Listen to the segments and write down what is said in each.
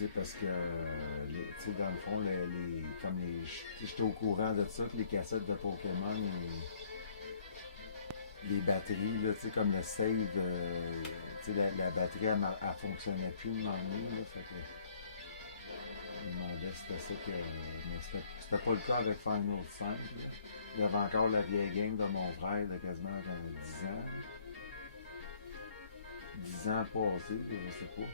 sais, parce que, tu sais, dans le fond, comme j'étais au courant de ça, que les cassettes de Pokémon, les batteries, là, tu sais, comme le save, tu sais, la batterie, elle fonctionnait plus de moment donné, là, fait que, je me demandais si c'était ça que, mais c'était pas le cas avec Final 5, là. Il y avait encore la vieille game de mon frère de quasiment 10 ans. 10 ans passés, je sais pas.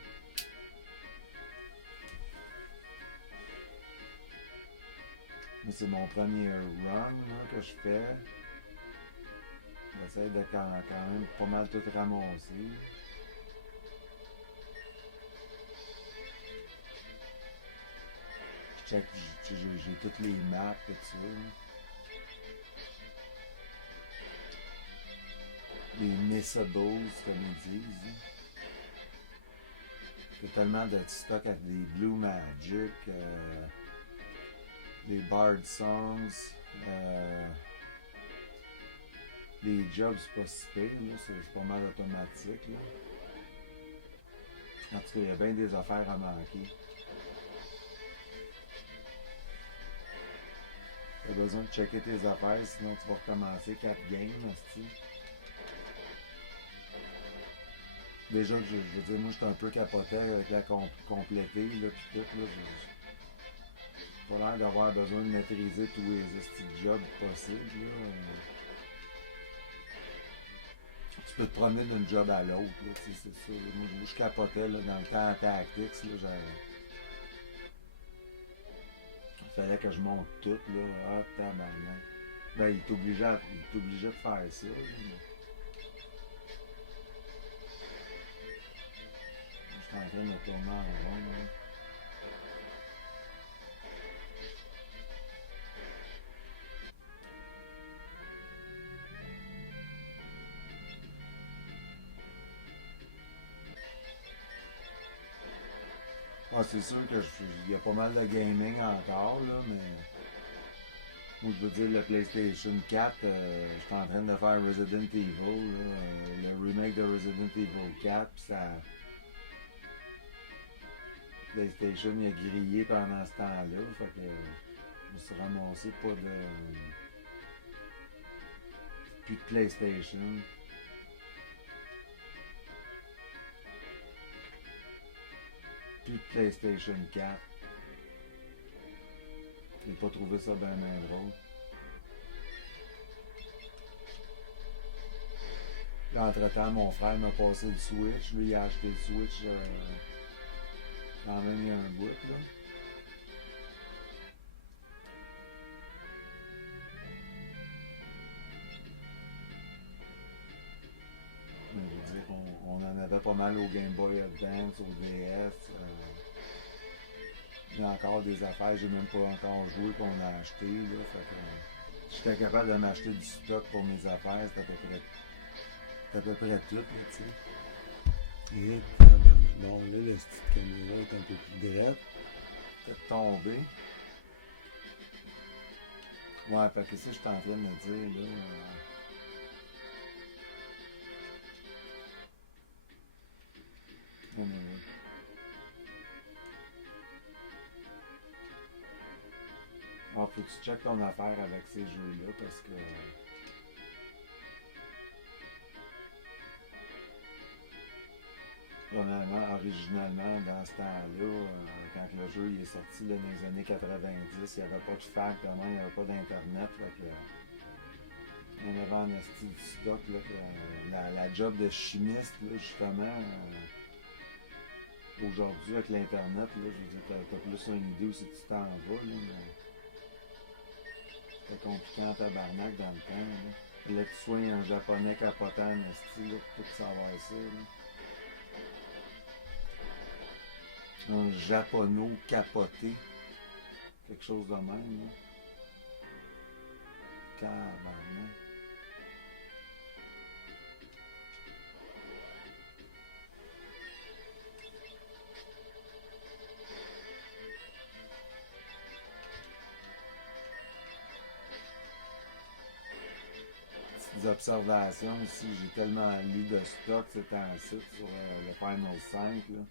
Mais c'est mon premier run là, que je fais. J'essaie de quand même pas mal tout ramasser. Je check, j'ai toutes les maps, tout ça. Les Missables, comme ils disent. Il y a tellement de stock avec des Blue Magic, des Bard Songs, les jobs, c'est pas si pire, c'est pas mal automatique. Là. En tout cas, il y a bien des affaires à manquer. Tu as besoin de checker tes affaires, sinon tu vas recommencer 4 games. Aussi. Déjà que je veux dire, moi j'étais un peu capoté avec la complétée, là, pis tout, là, j'ai pas l'air d'avoir besoin de maîtriser tous les petits jobs possibles, là. Tu peux te promener d'une job à l'autre, là, c'est ça. Là. Moi, je capotais, là, dans le temps en tactics, là, il fallait que je monte tout, là. Ah, tabarnak. Ben, il t'obligeait de faire ça, là, mais... Je suis en train de tourner en rond, là. Ah, c'est sûr qu'il y a pas mal de gaming encore, là, mais moi je veux dire le PlayStation 4, je suis en train de faire Resident Evil, là, le remake de Resident Evil 4, puis ça. PlayStation il a grillé pendant ce temps-là, fait que je me suis ramassé pas de. Plus de PlayStation. Plus de PlayStation 4. J'ai pas trouvé ça bien drôle. Là, entre-temps, mon frère m'a passé le Switch. Lui, il a acheté le Switch quand même il y a un bout, là. Mais je veux dire qu'on en avait pas mal au Game Boy Advance, au DS. Il y a encore des affaires, j'ai même pas encore joué qu'on a acheté, là. Fait que j'étais capable de m'acheter du stock pour mes affaires, c'était à peu près tout, là, tu sais. Et bon, là, le petite caméra est un peu plus droite. Peut-être tombé. Ouais, fait que ça, je suis en train de me dire, là. Anyway. Ah, faut que tu checkes ton affaire avec ces jeux-là parce que. Premièrement, originalement, dans ce temps-là, quand le jeu il est sorti là, dans les années 90, il n'y avait pas de fac, il n'y avait pas d'internet. Fait que, on avait en esti du stock là, que, la job de chimiste, là, justement, aujourd'hui avec l'internet, là, je veux dire, t'as plus une idée où si tu t'en vas, là, mais c'était compliqué en tabarnak dans le temps. Là. Il fallait que tu sois un japonais capotant en esti là, pour tout savoir ça. Là. Un japono capoté. Quelque chose de même. Là. Tabarnak. Des observations aussi, j'ai tellement lu de stock ces temps-ci sur le Final 5. Là.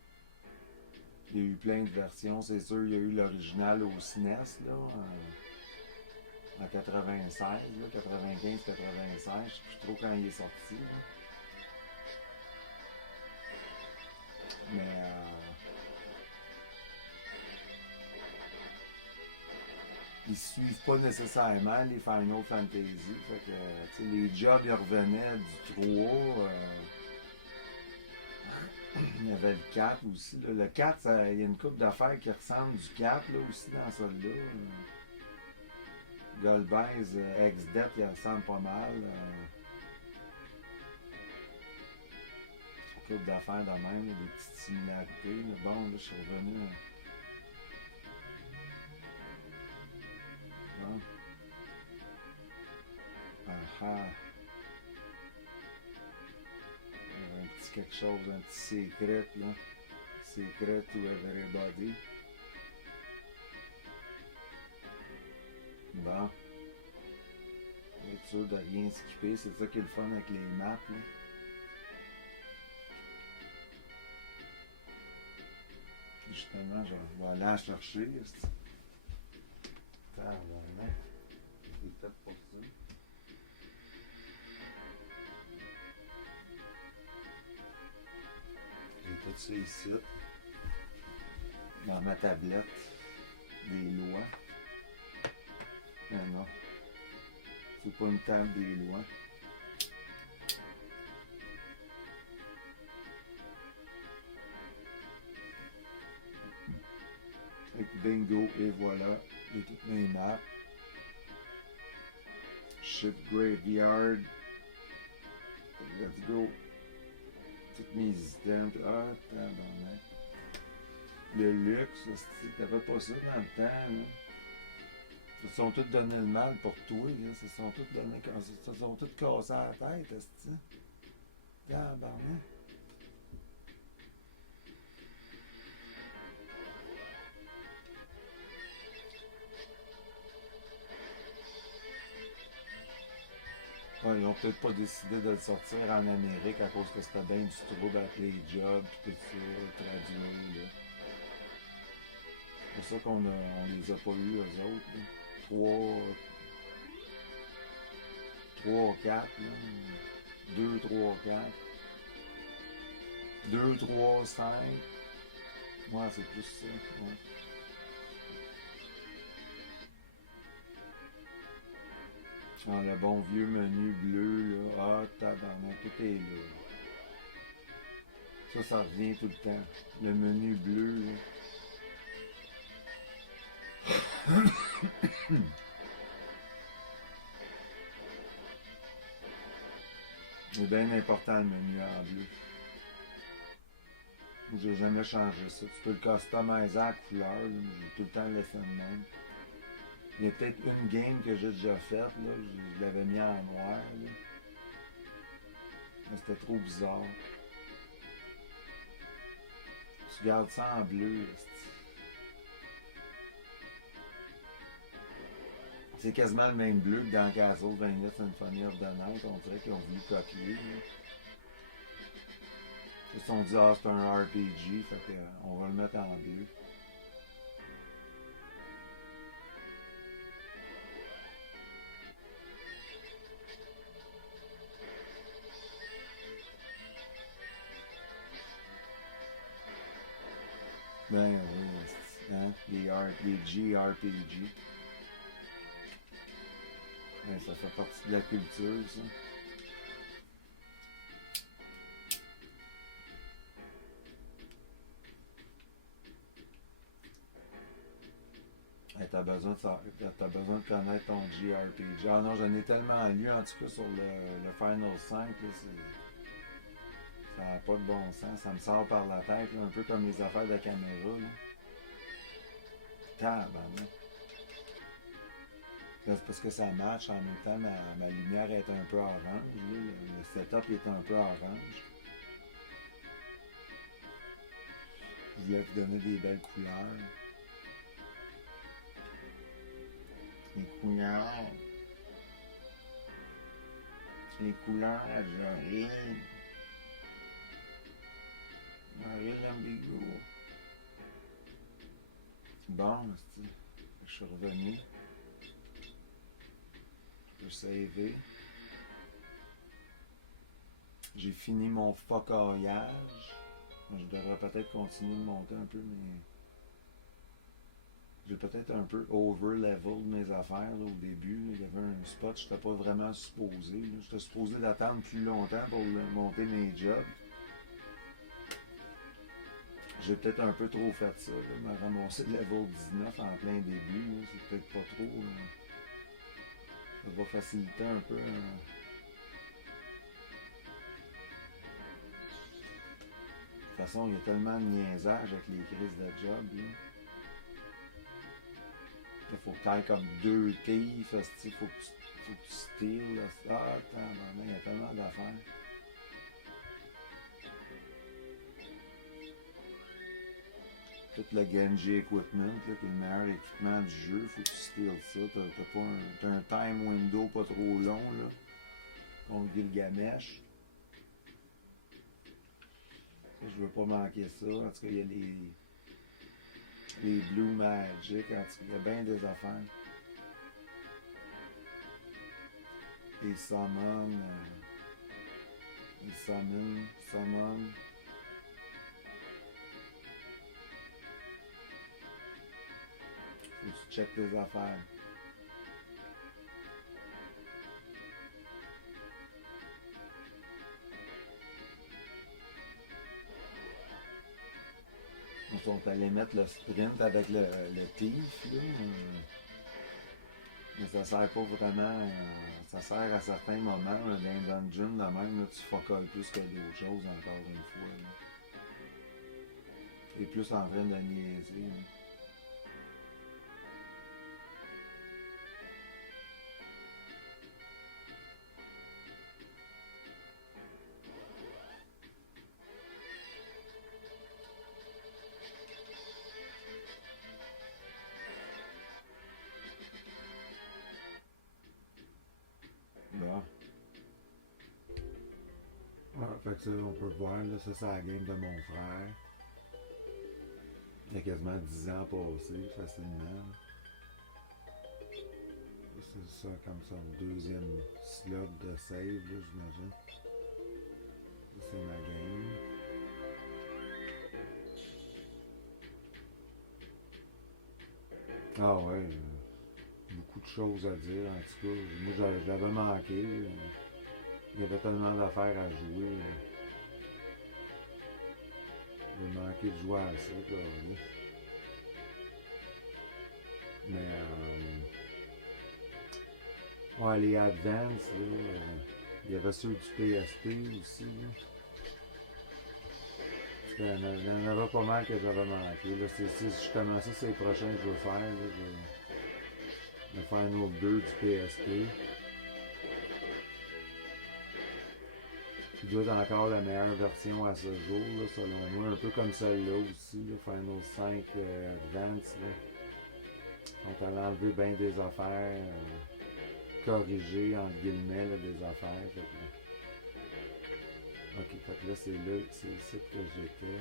Il y a eu plein de versions, c'est sûr. Il y a eu l'original au SNES, là, en 96, là, 95, 96. Je sais plus trop quand il est sorti. Là. Mais ils suivent pas nécessairement les Final Fantasy. Fait que les jobs ils revenaient du 3. Il y avait le 4 aussi. Là. Le 4, il y a une couple d'affaires qui ressemblent du 4 là, aussi dans celui-là. Golbez, Ex-Det, il ressemble pas mal. Une couple d'affaires de même, des petites similarités. Mais bon, là, je suis revenu. Bon. Ah. Un petit quelque chose, un petit secret, là. Secret to everybody. Bon. Être sûr de rien skipper, c'est ça qui est le fun avec les maps, là. Justement, je vais aller la chercher. Tabarnak. C'est fait pour ça. J'ai tout ça ici. Dans ma tablette. Des lois. Mais non. C'est pas une table des lois. Bingo, et voilà. J'ai toutes mes maps. Ship Graveyard. Let's go. Toutes mes items. Ah, tabarnak. Le luxe, t'avais pas ça dans le temps, là. Ils se sont tous donné le mal pour toi, là. Ils se sont tous donné, ils se sont tous cassés à la tête, est-ce que tabarnak. Ouais, ils n'ont peut-être pas décidé de le sortir en Amérique à cause que c'était bien du trouble avec les jobs et tout ça, traduit, là. C'est pour ça qu'on les a pas eu, eux autres, là. 3, 4, là. 2, 3, 4. 2, 3, 5. Ouais, c'est plus ça. Ouais. Ah, le bon vieux menu bleu, là. Ah, tabarnak, tout est là. Ça revient tout le temps. Le menu bleu, là. C'est bien important le menu en bleu. J'ai jamais changé ça. Tu peux le customiser à la couleur, là. J'ai tout le temps laissé le même. Il y a peut-être une game que j'ai déjà faite, là. Je l'avais mis en noir, là. Mais c'était trop bizarre. Tu gardes ça en bleu, c'est quasiment le même bleu que dans Castlevania Symphony of the Night. On dirait qu'ils ont voulu copier, là. Ils se sont dit, ah, c'est un RPG, fait que, on va le mettre en bleu. Ben oui, hein? Les JRPG. Ben, ça fait partie de la culture, ça. Hey, t'as besoin de connaître ton JRPG. Ah non, j'en ai tellement lu, en tout cas, sur le Final 5, là, ça n'a pas de bon sens. Ça me sort par la tête, là, un peu comme les affaires de caméra, là. Tabarnak. Là, c'est parce que ça marche, en même temps, ma lumière est un peu orange, là. Le setup est un peu orange. Je voulais vous donner des belles couleurs. Les couleurs. Les couleurs, Joril. Joril Ambigu. Bon, je suis revenu. Je peux saver. J'ai fini mon focaillage. Je devrais peut-être continuer de monter un peu, mais j'ai peut-être un peu over-level mes affaires là, au début. Là. Il y avait un spot, je n'étais pas vraiment supposé. J'étais supposé d'attendre plus longtemps pour monter mes jobs. J'ai peut-être un peu trop fait ça. Là. Me ramasser le level 19 en plein début, là, c'est peut-être pas trop. Ça va faciliter un peu. De toute façon, il y a tellement de niaisage avec les crises de job. Là. Il faut que tu ailles comme 2 tifs, il faut que tu steals. Ah, attends, il y a tellement d'affaires. Tout le Genji Equipment, là, qui est le meilleur équipement du jeu, il faut que tu steals ça. T'as un time window pas trop long là, contre Gilgamesh. Je veux pas manquer ça. En tout cas, il y a les Blue Magic. En tout cas, il y a bien des affaires. Les summon. Les summon. Faut que tu checkes tes affaires. On est allé mettre le sprint avec le thief, là. Mais ça sert pas vraiment. Ça sert à certains moments, là, dans un dungeon, de même, là, tu focolles plus que d'autres choses, encore une fois. Là. T'es plus en train de niaiser. Là. Bon. Ah, fait que ça, on peut voir, là, ça c'est la game de mon frère. Il y a quasiment 10 ans passés, facilement. C'est ça comme son deuxième slot de save, là, j'imagine. Ça, c'est ma game. Ah ouais, beaucoup de choses à dire, en tout cas. Moi, je l'avais manqué. Il y avait tellement d'affaires à jouer. J'ai manqué de jouer à ça, quoi. Mais, ouais, les Advance, là, il y avait ceux du PSP aussi. Là. Il y en avait pas mal que j'avais manqué. Là. C'est justement ça, c'est les prochains que je veux faire. Là. Le Final 2 du PSP. Qui doit être encore la meilleure version à ce jour, là, selon moi. Un peu comme celle-là aussi, là, Final 5 Advance. Là. Donc, elle a enlevé bien des affaires, corrigé entre guillemets là, des affaires. Fait que, ok, fait que là, c'est ici que j'étais.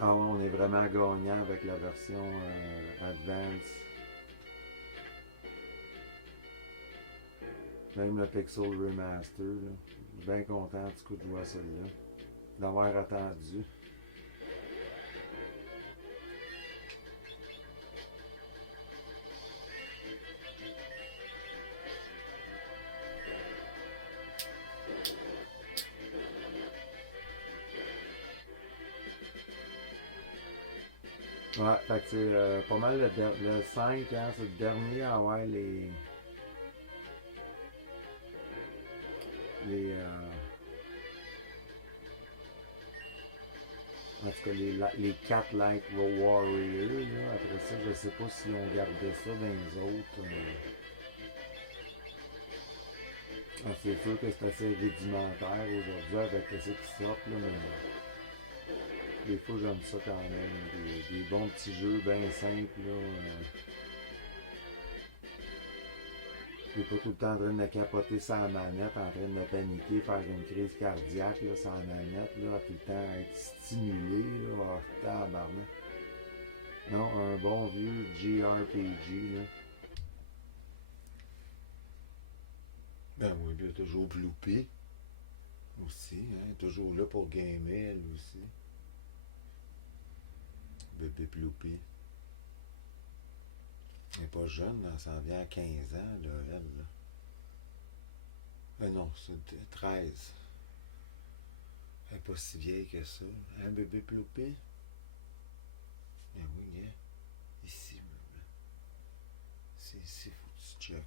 Ah ouais, on est vraiment gagnant avec la version Advance. Même le Pixel Remaster, là. Je suis bien content du coup de jouer à celle-là. D'avoir attendu. Ouais, fait que c'est pas mal le 5, hein, c'est le dernier à avoir les en tout cas les 4 Light Warriors, là. Après ça, je sais pas si on gardait ça dans les autres. Ah, c'est sûr que c'est assez rudimentaire aujourd'hui avec ce qui sort, là, mais des fois j'aime ça quand même. Des bons petits jeux bien simples, là. Je suis pas tout le temps en train de capoter sa manette, en train de paniquer, faire une crise cardiaque, là, sans manette, là, tout le temps être stimulé, là, tabarnak. Non, un bon vieux JRPG, là. Ben oui, puis il a toujours Bloopy. Aussi, hein, toujours là pour gamer, elle aussi. Bébé Bloopy. Elle n'est pas jeune, là, elle s'en vient à 15 ans, là, elle, là. Non, c'est 13. Elle n'est pas si vieille que ça. Hein, bébé Bloopy? Ben oui, hein. Ici, c'est ici, faut que tu checkes.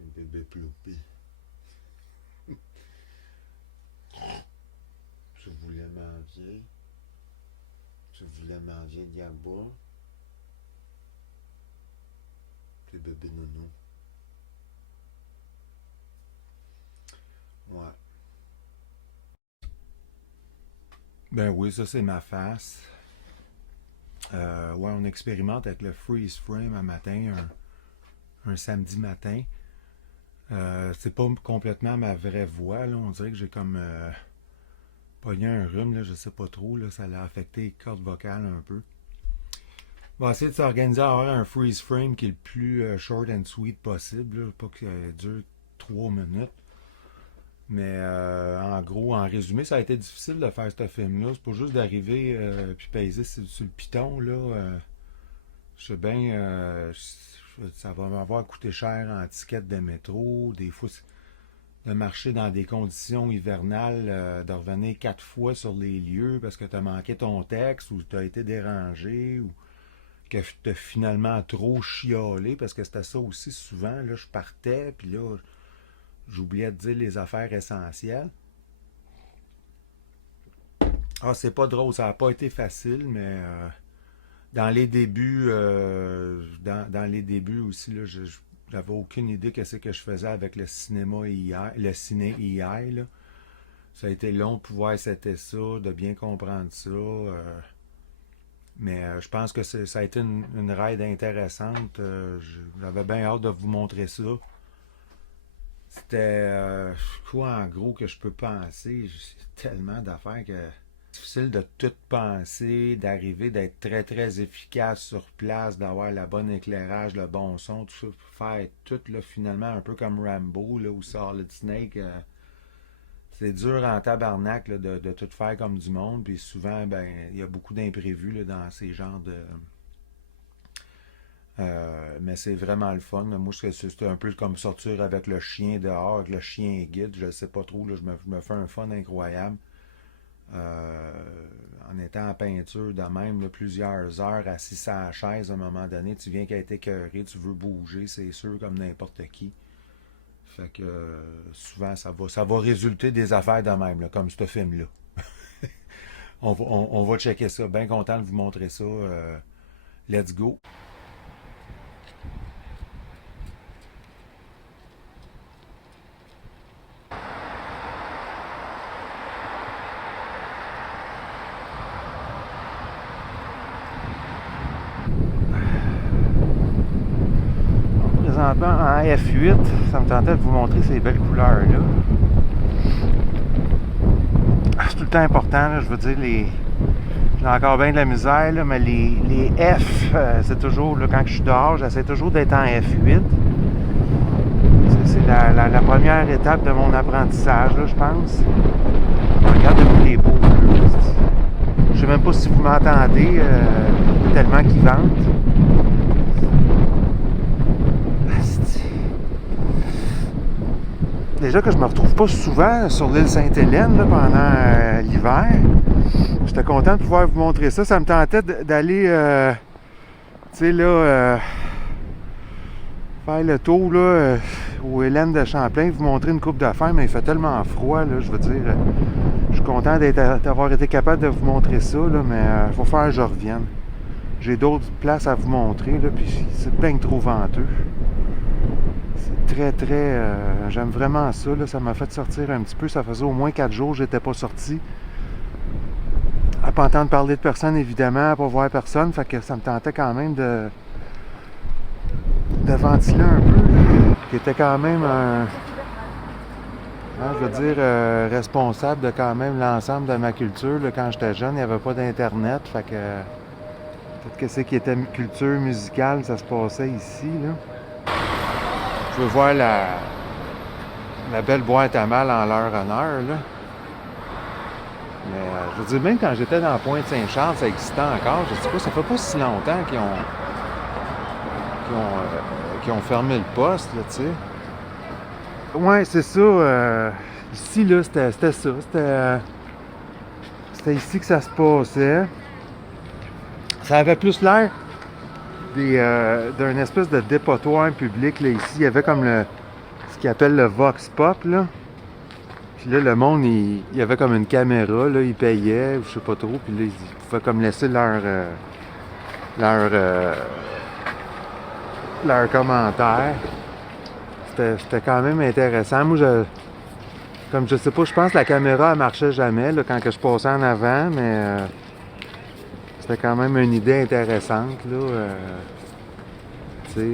Le bébé Bloopy. Tu voulais manger? Tu voulais manger Diaba? C'est bébé Nono. Ouais. Ben oui, ça c'est ma face. Ouais, on expérimente avec le freeze frame un matin, un samedi matin. C'est pas complètement ma vraie voix, là. On dirait que j'ai comme pogné un rhume, là, je sais pas trop, là, ça l'a affecté les cordes vocales un peu. On va essayer de s'organiser à avoir un freeze frame qui est le plus short and sweet possible, là, pas qu'il dure 3 minutes. Mais en gros, en résumé, ça a été difficile de faire ce film-là. C'est pas juste d'arriver puis peser sur le piton, là. Je sais bien, ça va m'avoir coûté cher en ticket de métro. Des fois, de marcher dans des conditions hivernales, de revenir 4 fois sur les lieux parce que tu as manqué ton texte ou tu as été dérangé ou que tu as finalement trop chialé parce que c'était ça aussi souvent. Là, je partais, puis là, j'oubliais de dire les affaires essentielles. Ah, c'est pas drôle, ça n'a pas été facile, mais dans les débuts, dans les débuts aussi, là, j'avais aucune idée qu'est-ce que je faisais avec le cinéma hier, le ciné hier, là. Ça a été long de pouvoir c'était ça, de bien comprendre ça. Mais je pense que ça a été une ride intéressante. J'avais bien hâte de vous montrer ça. C'était quoi en gros que je peux penser? J'ai tellement d'affaires que c'est difficile de tout penser, d'arriver, d'être très très efficace sur place, d'avoir le bon éclairage, le bon son, tout ça, faire tout là, finalement un peu comme Rambo là, ou Solid Snake. C'est dur en tabarnak là, de tout faire comme du monde, puis souvent ben il y a beaucoup d'imprévus là, dans ces genres de. Mais c'est vraiment le fun. Moi, c'est un peu comme sortir avec le chien dehors, avec le chien guide. Je ne sais pas trop. Là, je me fais un fun incroyable. En étant en peinture de même, là, plusieurs heures assis à la chaise, à un moment donné, tu viens qu'à être écœuré, tu veux bouger, c'est sûr, comme n'importe qui. Fait que souvent, ça va résulter des affaires de même, là, comme ce film-là. on va checker ça. Bien content de vous montrer ça. Let's go. Présentement en F8, ça me tentait de vous montrer ces belles couleurs-là. C'est tout le temps important, là, je veux dire, j'ai encore bien de la misère, là, mais les F, c'est toujours, là, quand je suis dehors, j'essaie toujours d'être en F8. C'est la première étape de mon apprentissage, là, je pense. Regardez-vous les beaux bleus. Je sais même pas si vous m'entendez, tellement qu'ils ventent. Déjà que je me retrouve pas souvent sur l'île Sainte-Hélène là, pendant l'hiver. J'étais content de pouvoir vous montrer ça. Ça me tentait d'aller, tu sais là, faire le tour là, aux Hélènes de Champlain, vous montrer une coupe d'affaires, mais il fait tellement froid, là, je veux dire. Je suis content d'avoir été capable de vous montrer ça, là, mais il faut faire que je revienne. J'ai d'autres places à vous montrer, là, puis c'est bien trop venteux. Très, très... j'aime vraiment ça, là. Ça m'a fait sortir un petit peu. Ça faisait au moins 4 jours que j'étais pas sorti. À pas entendre parler de personne, évidemment, à pas voir personne. Fait que ça me tentait quand même de ventiler un peu, là, qui était quand même je veux dire, responsable de quand même l'ensemble de ma culture. Là, quand j'étais jeune, il n'y avait pas d'Internet, fait que tout ce qui était culture musicale, ça se passait ici, là. Je veux voir la belle boîte à mal en leur honneur, là. Mais je veux dire, même quand j'étais dans Pointe-Saint-Charles, ça existait encore. Je sais pas, ça fait pas si longtemps qu'ils ont fermé le poste, là, tu sais. Ouais, c'est ça. Ici, là, c'était ça. C'était ici que ça se passait. Ça avait plus l'air d'un espèce de dépotoir public, là, ici. Il y avait comme ce qu'ils appellent le Vox Pop, là. Puis là, le monde, il y avait comme une caméra, là, ils payaient, ou je sais pas trop, puis là, ils pouvaient comme laisser leurs commentaires. C'était quand même intéressant. Moi, comme je sais pas, je pense que la caméra, elle marchait jamais, là, quand que je passais en avant, mais c'était quand même une idée intéressante, là. Tu sais,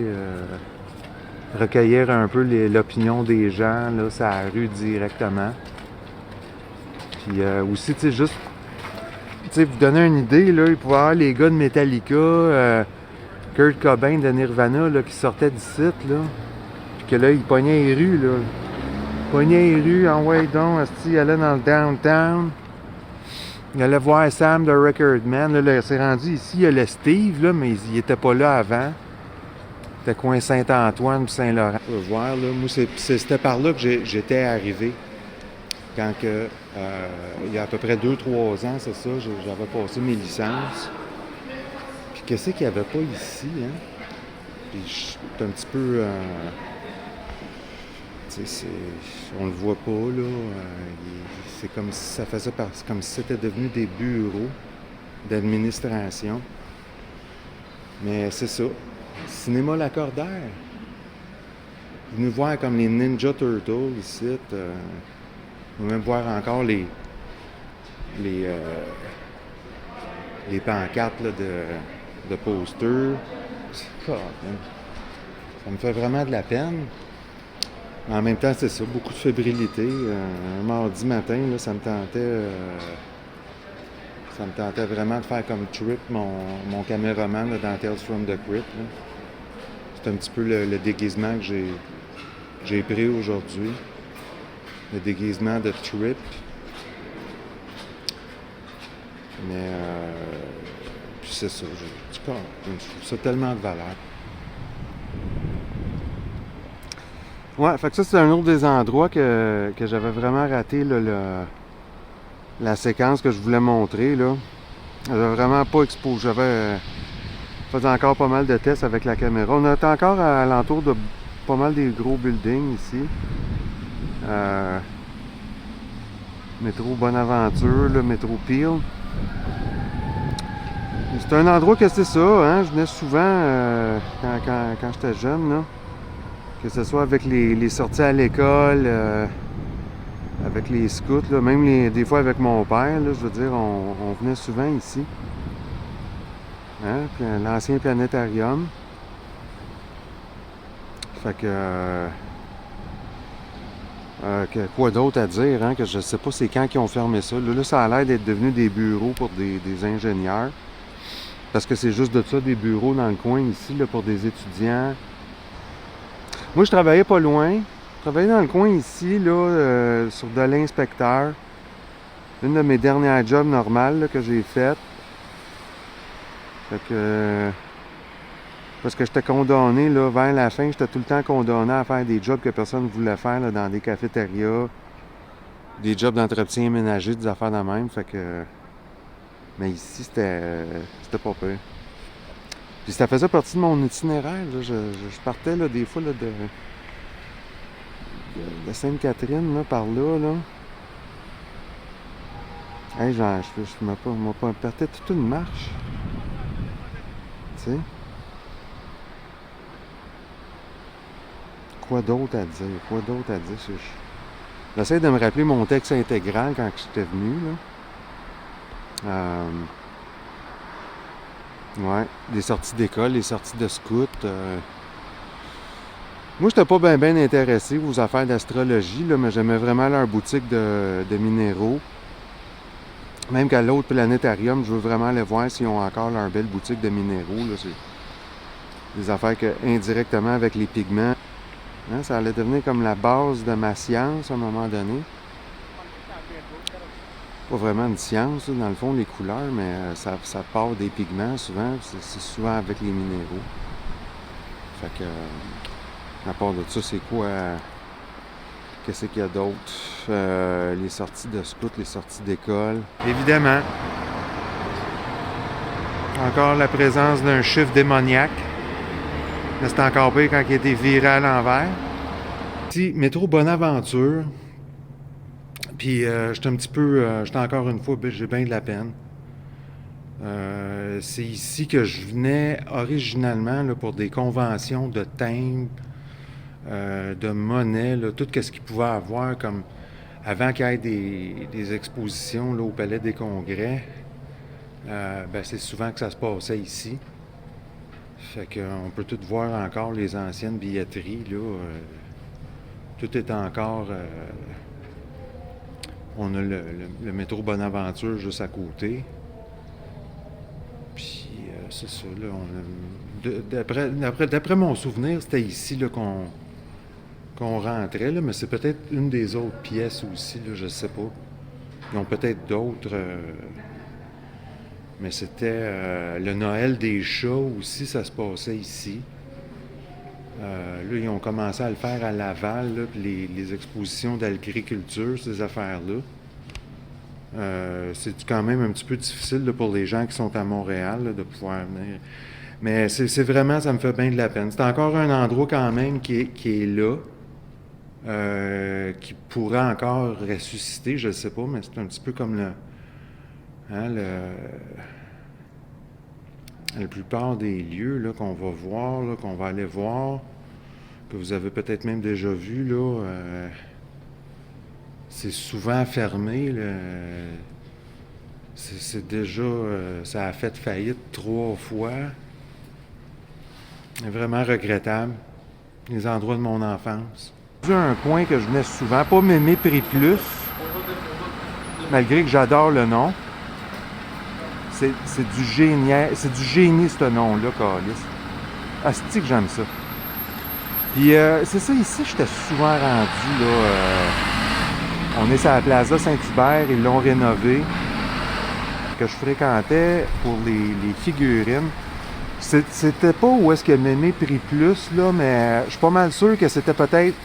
recueillir un peu l'opinion des gens, là, sur la rue directement. Puis aussi, tu sais, juste, tu sais, vous donner une idée, là, il pouvait y avoir les gars de Metallica, Kurt Cobain de Nirvana, là, qui sortaient d'ici, là. Puis que là, ils pognaient les rues, là. Ils pognaient les rues, en way donc, asti, ils allaient dans le downtown. Ils allaient voir Sam de Record Man. Là, c'est rendu ici, il y a le Steve, là, mais il était pas là avant. C'était coin Saint-Antoine puis Saint-Laurent. On peut voir, là, moi, c'était par là que j'étais arrivé. Quand que, il y a à peu près 2-3 ans, c'est ça, j'avais passé mes licences. Puis qu'est-ce qu'il n'y avait pas ici, hein? Puis c'est un petit peu... on le voit pas, là. C'est comme si ça faisait comme si c'était devenu des bureaux d'administration. Mais c'est ça. Cinéma Lacordaire. Venez voir comme les Ninja Turtles ici. On va même voir encore les pancartes là, de posters. Ça me fait vraiment de la peine. Mais en même temps, c'est ça, beaucoup de fébrilité. Un mardi matin, là, ça me tentait vraiment de faire comme Trip, mon caméraman là, dans Tales from the Crypt. Là. C'est un petit peu le déguisement que j'ai pris aujourd'hui. Le déguisement de Trip. Mais puis c'est ça, je trouve ça tellement de valeur. Ouais, fait que ça, c'est un autre des endroits que j'avais vraiment raté, là, la séquence que je voulais montrer, là. J'avais vraiment pas exposé. J'avais faisais encore pas mal de tests avec la caméra. On est encore à l'entour de pas mal des gros buildings ici. Métro Bonaventure, le métro Peel. C'est un endroit que c'est ça, hein. Je venais souvent quand j'étais jeune, là. Que ce soit avec les sorties à l'école, avec les scouts, là, même des fois avec mon père, là, je veux dire, on venait souvent ici. Hein? Puis, l'ancien planétarium. Fait que... quoi d'autre à dire, hein? Que je sais pas c'est quand qu'ils ont fermé ça. Là, ça a l'air d'être devenu des bureaux pour des ingénieurs. Parce que c'est juste de ça, des bureaux dans le coin ici, là, pour des étudiants. Moi, je travaillais pas loin. Je travaillais dans le coin ici, là, sur de l'inspecteur. Une de mes dernières jobs normales là, que j'ai faites. Fait que... parce que j'étais condamné, là, vers la fin, j'étais tout le temps condamné à faire des jobs que personne ne voulait faire, là, dans des cafétérias, des jobs d'entretien ménager, des affaires de même. Fait que... mais ici, c'était pas pire. Puis ça faisait partie de mon itinéraire. Là. Je partais là, des fois là, de Sainte-Catherine, là, par là. Là. Hey, je m'ai pas partais toute une marche. Tu sais. Quoi d'autre à dire? J'essaie de me rappeler mon texte intégral quand j'étais venu. Là. Ouais, des sorties d'école, des sorties de scout. Moi, je n'étais pas bien intéressé aux affaires d'astrologie, là, mais j'aimais vraiment leur boutique de minéraux. Même qu'à l'autre planétarium, je veux vraiment aller voir s'ils ont encore leur belle boutique de minéraux. Là. C'est des affaires que, indirectement avec les pigments. Hein, ça allait devenir comme la base de ma science à un moment donné. Pas vraiment une science, là, dans le fond, les couleurs, mais ça part des pigments souvent. C'est souvent avec les minéraux. Fait que, à part de ça, c'est quoi? Qu'est-ce qu'il y a d'autre? Les sorties de scout, les sorties d'école. Évidemment. Encore la présence d'un chiffre démoniaque. Mais c'est encore pire quand il a été viré à l'envers. Ici, métro Bonaventure. Puis, j'étais un petit peu... j'étais encore une fois... j'ai bien de la peine. C'est ici que je venais originalement là, pour des conventions de timbres, de monnaie, là, tout ce qu'il pouvait avoir comme... Avant qu'il y ait des expositions là, au Palais des Congrès, c'est souvent que ça se passait ici. Fait qu'on peut tout voir encore les anciennes billetteries, là. Tout est encore... on a le métro Bonaventure juste à côté. Puis c'est ça, là. D'après mon souvenir, c'était ici là, qu'on rentrait, là, mais c'est peut-être une des autres pièces aussi, là, je sais pas. Ils ont peut-être d'autres... mais c'était le Noël des chats aussi, ça se passait ici. Là, ils ont commencé à le faire à Laval, là, puis les expositions d'agriculture, ces affaires-là. C'est quand même un petit peu difficile là, pour les gens qui sont à Montréal là, de pouvoir venir. Mais c'est vraiment, ça me fait bien de la peine. C'est encore un endroit quand même qui est là, qui pourrait encore ressusciter, je ne sais pas, mais c'est un petit peu comme la plupart des lieux là, qu'on va voir, là, qu'on va aller voir, que vous avez peut-être même déjà vu, là, c'est souvent fermé. Là. C'est déjà... ça a fait faillite 3 fois. C'est vraiment regrettable. Les endroits de mon enfance. C'est un coin que je venais souvent, pas Mémé Prix Plus, malgré que j'adore le nom. C'est du génie, ce nom-là, Calice. Asti que j'aime ça. Puis c'est ça, ici, j'étais souvent rendu, là... on est sur la Plaza Saint-Hubert, ils l'ont rénové. Que je fréquentais pour les figurines. C'était pas où est-ce que Mémé Prix Plus, là, mais je suis pas mal sûr que c'était peut-être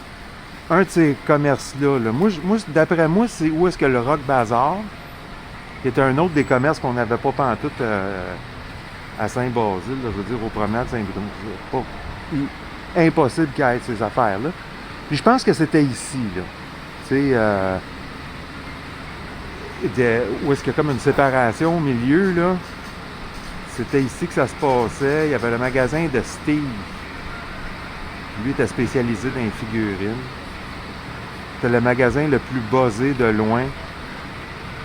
un de ces commerces-là. Là. Moi, d'après moi, c'est où est-ce que le Rock Bazar, qui était un autre des commerces qu'on n'avait pas pantoute à Saint-Basile, je veux dire, aux promenades Saint-Bruno. Pas impossible qu'il y ait ces affaires-là. Puis je pense que c'était ici, là. Tu sais, où est-ce qu'il y a comme une séparation au milieu, là. C'était ici que ça se passait. Il y avait le magasin de Steve. Lui était spécialisé dans les figurines. C'était le magasin le plus buzzé de loin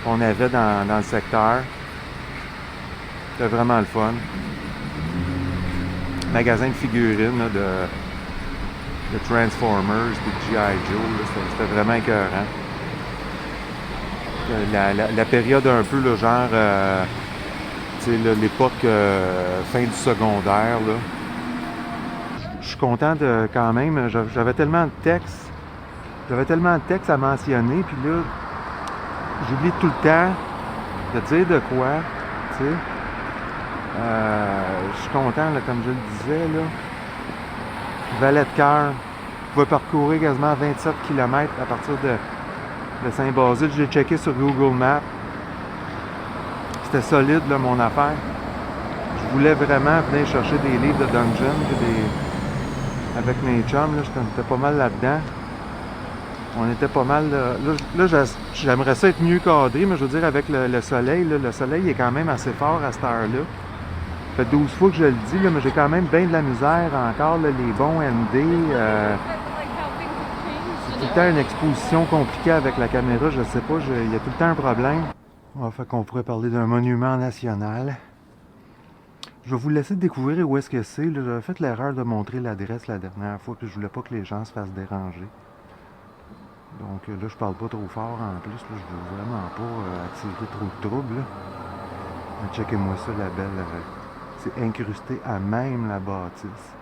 qu'on avait dans le secteur. C'était vraiment le fun. Magasin de figurines là, de Transformers, de G.I. Joe. C'était vraiment écœurant. La période un peu, là, genre, l'époque fin du secondaire, là. Je suis content de, quand même, j'avais tellement de textes, à mentionner, puis là, j'oublie tout le temps de dire de quoi, tu sais. Je suis content, là, comme je le disais, là. Valet-de-Cœur, vous pouvez parcourir quasiment 27 km à partir de Saint-Basile. J'ai checké sur Google Maps. C'était solide, là, mon affaire. Je voulais vraiment venir chercher des livres de Dungeon avec mes chums. Là, j'étais pas mal là-dedans. On était pas mal... Là, j'aimerais ça être mieux cadré, mais je veux dire, avec le soleil, là, le soleil est quand même assez fort à cette heure-là. Ça fait 12 fois que je le dis, là, mais j'ai quand même bien de la misère encore, là, les bons ND. C'est tout le temps une exposition compliquée avec la caméra, je sais pas, il y a tout le temps un problème. Fait qu'on pourrait parler d'un monument national. Je vais vous laisser découvrir où est-ce que c'est. J'avais fait l'erreur de montrer l'adresse la dernière fois, puis je voulais pas que les gens se fassent déranger. Donc là, je parle pas trop fort en plus. Là, je veux vraiment pas attirer trop de troubles. Là. Mais checkez-moi ça, la belle. C'est incrusté à même la bâtisse.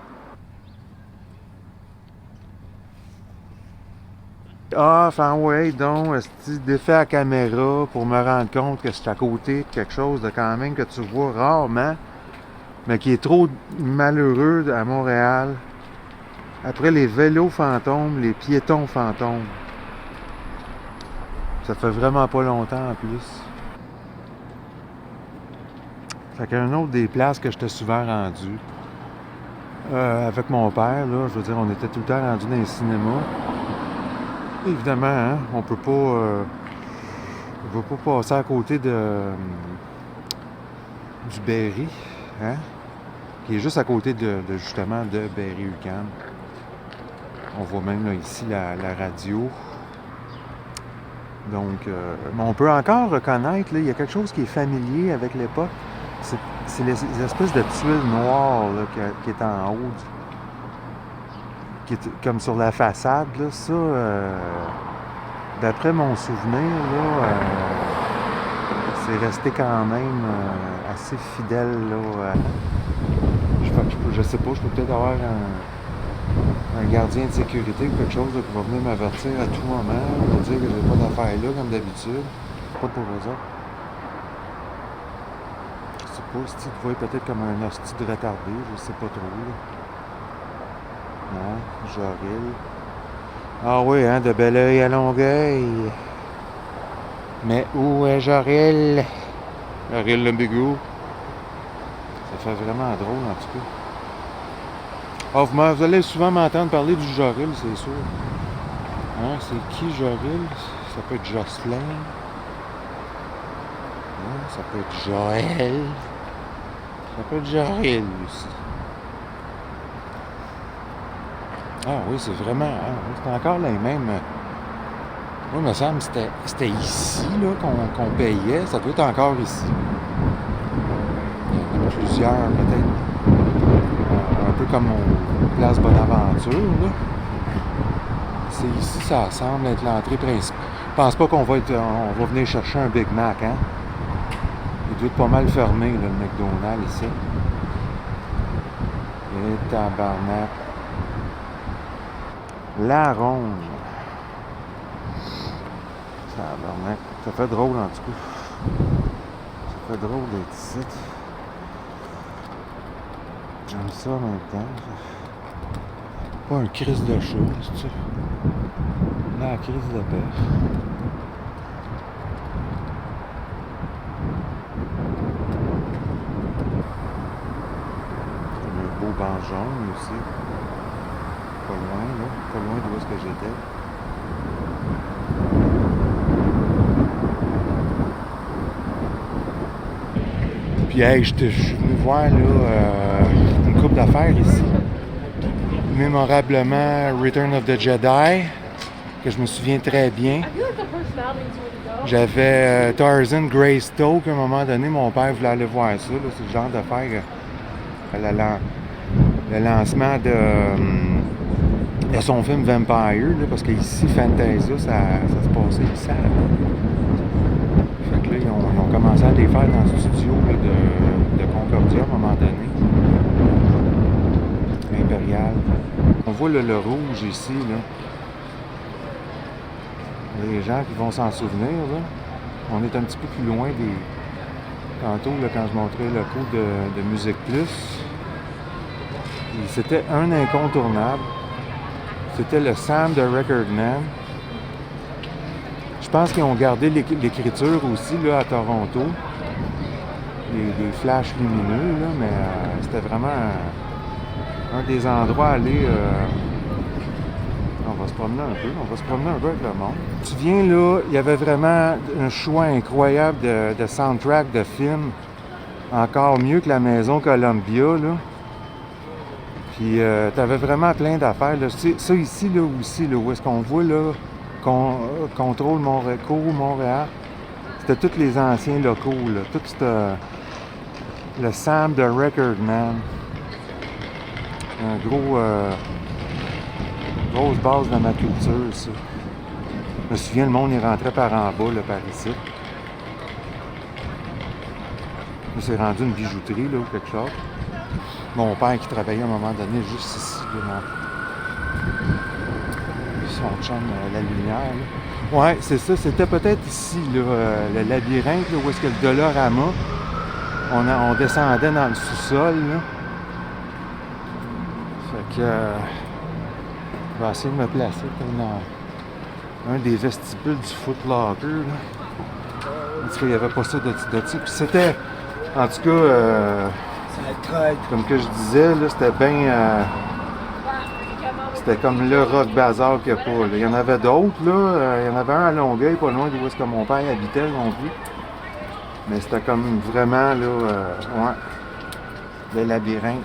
Ah, enfin ouais, donc, est-ce défait à la caméra pour me rendre compte que c'est à côté de quelque chose de quand même que tu vois rarement, mais qui est trop malheureux à Montréal. Après les vélos fantômes, les piétons fantômes. Ça fait vraiment pas longtemps en plus. Fait qu'un autre des places que j'étais souvent rendu. Avec mon père, là, je veux dire, on était tout le temps rendu dans les cinémas. Évidemment, hein, on peut pas... on va pas passer à côté de... du Berry, hein, qui est juste à côté de justement de Berry-UQAM. On voit même là, ici la radio. Donc, mais on peut encore reconnaître, là, il y a quelque chose qui est familier avec l'époque. C'est les espèces de tuiles noires là, qui est en haut, qui est comme sur la façade. Là, ça, d'après mon souvenir, là, c'est resté quand même assez fidèle. Là, je sais pas, je peux peut-être avoir un gardien de sécurité ou quelque chose là, qui va venir m'avertir à tout moment pour dire que j'ai pas d'affaires là, comme d'habitude. Pas pour eux autres. Je sais pas, si tu te vois peut-être comme un hostie de retardé, je sais pas trop. Là. Non, Joril. Ah oui, hein, de Belleuil à Longueuil. Mais où est Joril? Joril le Bigou. Ça fait vraiment drôle en tout cas. Ah, vous allez souvent m'entendre parler du Joril, c'est sûr. Hein, c'est qui Joril? Ça peut être Jocelyn. Hein, ça peut être Joël. Ça peut être Joril aussi. Ah oui, c'est vraiment... Ah, oui, c'est encore les mêmes... Moi, il me semble que c'était ici là, qu'on payait. Ça doit être encore ici. Il y en a plusieurs, peut-être. Un peu comme au Place Bonaventure, là. C'est ici, ça semble être l'entrée principale. Je pense pas qu'on va venir chercher un Big Mac, hein. Il doit être pas mal fermé, là, le McDonald's, ici. Et tabarnak. La ronde. Tabarnak. Ça fait drôle, en tout cas. Ça fait drôle d'être ici. J'aime ça en même temps. Pas un crise de chat, c'est-tu? La crise de paix. Un beau banc jaune aussi. Pas loin, là. Pas loin d'où est-ce que j'étais. Puis, hey, je suis venu voir, là, une couple d'affaires ici. Mémorablement Return of the Jedi, que je me souviens très bien. J'avais Tarzan Greystoke, à un moment donné, mon père voulait aller voir ça. C'est le genre d'affaire, le lancement de son film Vampire, là, parce qu'ici, Fantasia, ça se passait ici. Fait que là, ils ont commencé à les faire dans le studio là, de Concordia, à un moment donné. Impérial. On voit le rouge ici, là. Les gens qui vont s'en souvenir, là. On est un petit peu plus loin des... Tantôt, là, quand je montrais le coup de Musique Plus, c'était un incontournable. C'était le Sam de Record Man. Je pense qu'ils ont gardé l'écriture aussi, là, à Toronto. Les flashs lumineux, là, mais c'était vraiment un des endroits à aller... on va se promener un peu avec le monde. Tu viens là, il y avait vraiment un choix incroyable de soundtrack de films. Encore mieux que la Maison Columbia, là. Puis t'avais vraiment plein d'affaires. Là. Ça ici, là, aussi, là, où est-ce qu'on voit, là, Contrôle Montréal, c'était tous les anciens locaux, là. Toute Le Sam de Record Man. Un gros... grosse base de ma culture, ça. Je me souviens, le monde y rentrait par en bas, là, par ici. Là, c'est rendu une bijouterie, là, ou quelque chose. Mon père qui travaillait à un moment donné juste ici, là, son chum, la lumière, là. Ouais, c'est ça, c'était peut-être ici, là, le labyrinthe, là, où est-ce que le Dollarama, on descendait dans le sous-sol, là. Fait que... je vais essayer de me placer comme dans un des vestibules du Foot Locker, là. En tout cas, il n'y avait pas ça de ça. Puis c'était, en tout cas, comme que je disais, là, c'était bien... c'était comme le rock bazar qu'il n'y a pas. Là. Il y en avait d'autres, là. Il y en avait un à Longueuil, pas loin d'où est-ce que mon père habitait non plus. Mais c'était comme vraiment, là, ouais, le labyrinthe.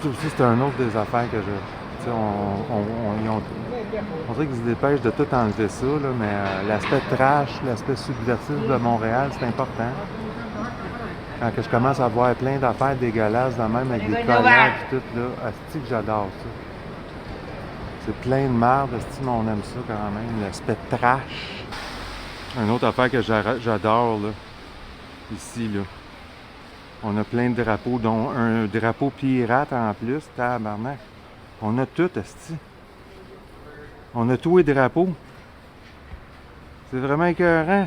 Ça aussi, c'est un autre des affaires que je... Tu sais, on dirait qu'ils se dépêchent de tout enlever ça, là, mais l'aspect trash, l'aspect subversif de Montréal, c'est important. Quand que je commence à voir plein d'affaires dégueulasses, de même avec des collants et tout, là, asti que j'adore ça. C'est plein de merde, asti, mais on aime ça quand même, l'aspect trash. Une autre affaire que j'adore, là, ici, là. On a plein de drapeaux, dont un drapeau pirate en plus, tabarnak. On a tout, asti. On a tous les drapeaux. C'est vraiment écœurant.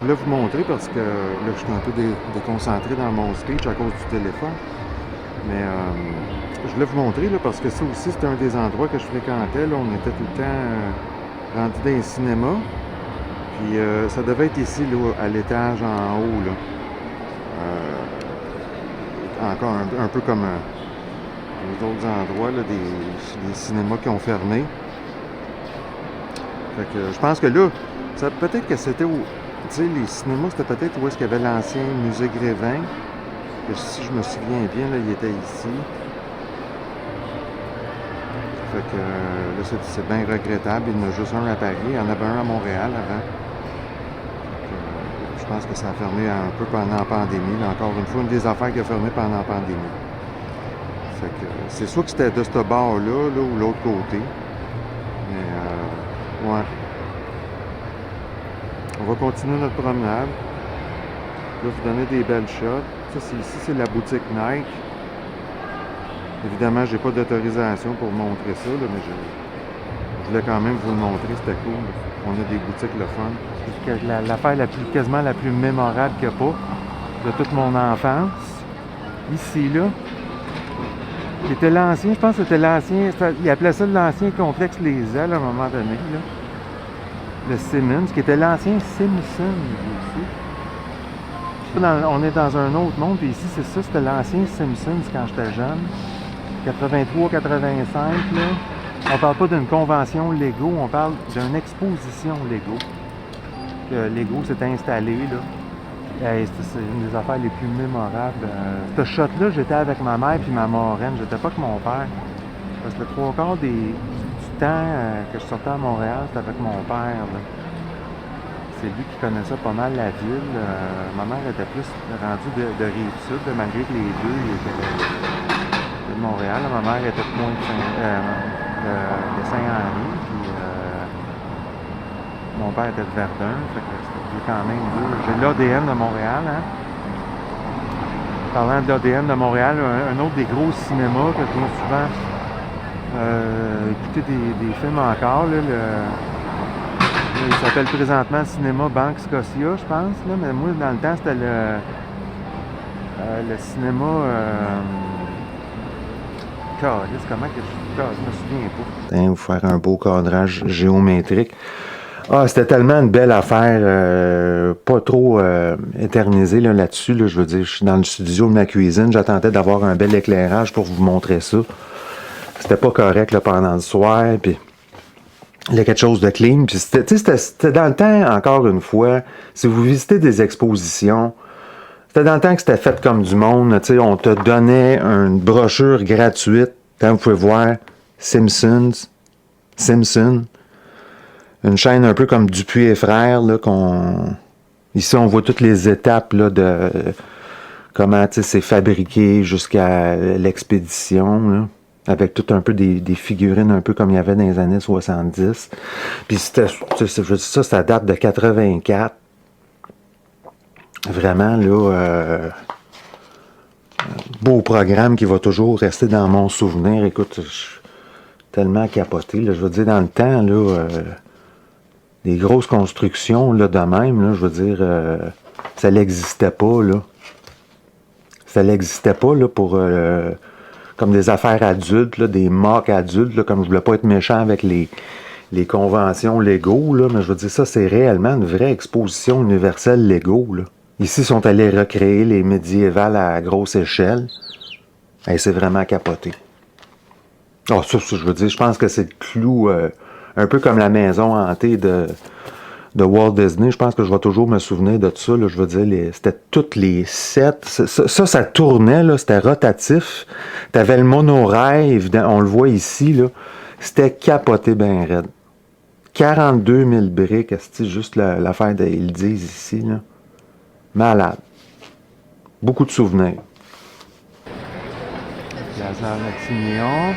Je voulais vous montrer parce que là, je suis un peu déconcentré dans mon speech à cause du téléphone. Mais je voulais vous montrer là, parce que ça aussi, c'était un des endroits que je fréquentais. Là. On était tout le temps rendu dans les cinémas. Puis ça devait être ici, là, à l'étage en haut. Là. Encore un peu comme les autres endroits, là, des cinémas qui ont fermé. Fait que je pense que là, peut-être que c'était où. Tu sais, les cinémas, c'était peut-être où est-ce qu'il y avait l'ancien musée Grévin. Et si je me souviens bien, là, il était ici. Fait que là, c'est bien regrettable. Il y en a juste un à Paris. Il y en avait un à Montréal avant. Je pense que ça a fermé un peu pendant la pandémie. Là, encore une fois, une des affaires qui a fermé pendant la pandémie. Fait que c'est soit que c'était de ce bord-là, là, ou l'autre côté. Mais, ouais. On va continuer notre promenade. Là, vous donner des belles shots. Ça, ici, c'est la boutique Nike. Évidemment, j'ai pas d'autorisation pour montrer ça, là, mais je voulais quand même vous le montrer. C'était cool. On a des boutiques le fun. L'affaire quasiment la plus mémorable qu'il n'y a pas de toute mon enfance. Ici, là. C'était l'ancien, je pense que c'était l'ancien. Il appelait ça l'ancien complexe Les Ailes à un moment donné, là. Le Simmons, qui était l'ancien Simpson ici. On est dans un autre monde, puis ici, c'est ça, c'était l'ancien Simpsons quand j'étais jeune. 83-85, là. On parle pas d'une convention Lego, on parle d'une exposition Lego. Que Lego s'est installé, là. C'est une des affaires les plus mémorables. Ce shot-là, j'étais avec ma mère puis ma marraine. J'étais pas avec mon père. Parce que le trois quarts du temps que je sortais à Montréal, c'était avec mon père, là. C'est lui qui connaissait pas mal la ville. Ma mère était plus rendue de Rive-Sud, malgré que les deux étaient de Montréal. Ma mère était moins de Saint-Henri, puis mon père était de Verdun. Fait que c'était quand même deux. J'ai l'ADN de Montréal, hein. Parlant de l'ADN de Montréal, un autre des gros cinémas que je vois souvent écouter des films encore, là, il s'appelle présentement Cinéma Banque Scotia, je pense, là, mais moi, dans le temps, c'était le cinéma... comment que je me souviens pas. Vous faire un beau cadrage géométrique. Ah, c'était tellement une belle affaire, pas trop éternisée là-dessus. Là, je veux dire, je suis dans le studio de ma cuisine, j'attendais d'avoir un bel éclairage pour vous montrer ça. C'était pas correct là, pendant le soir, puis Il y a quelque chose de clean. Puis c'était dans le temps, encore une fois, si vous visitez des expositions, c'était dans le temps que c'était fait comme du monde. On te donnait une brochure gratuite. Quand vous pouvez voir Simpson, une chaîne un peu comme Dupuis et Frères, là, ici on voit toutes les étapes là, de comment c'est fabriqué jusqu'à l'expédition, là, avec tout un peu des figurines un peu comme il y avait dans les années 70. Puis ça date de 84. Vraiment, là, beau programme qui va toujours rester dans mon souvenir. Écoute, je suis tellement capoté. Là, je veux dire, dans le temps, là, des grosses constructions là, de même, là, je veux dire, ça n'existait pas, là. Ça n'existait pas, là, pour comme des affaires adultes, là, des mocs adultes, là, comme je voulais pas être méchant avec les conventions Lego, là, mais je veux dire, ça, c'est réellement une vraie exposition universelle Lego, là. Ici, ils sont allés recréer les médiévales à grosse échelle. Et c'est vraiment capoté. Oh, ça, je veux dire, je pense que c'est le clou, un peu comme la maison hantée de Walt Disney. Je pense que je vais toujours me souvenir de ça. Là, je veux dire, c'était toutes les sets. Ça tournait, là, c'était rotatif. T'avais le monorail, évidemment, on le voit ici, là. C'était capoté ben raide. 42 000 briques, c'est juste l'affaire ils le disent ici, là. Malade. Beaucoup de souvenirs. Place Maximion.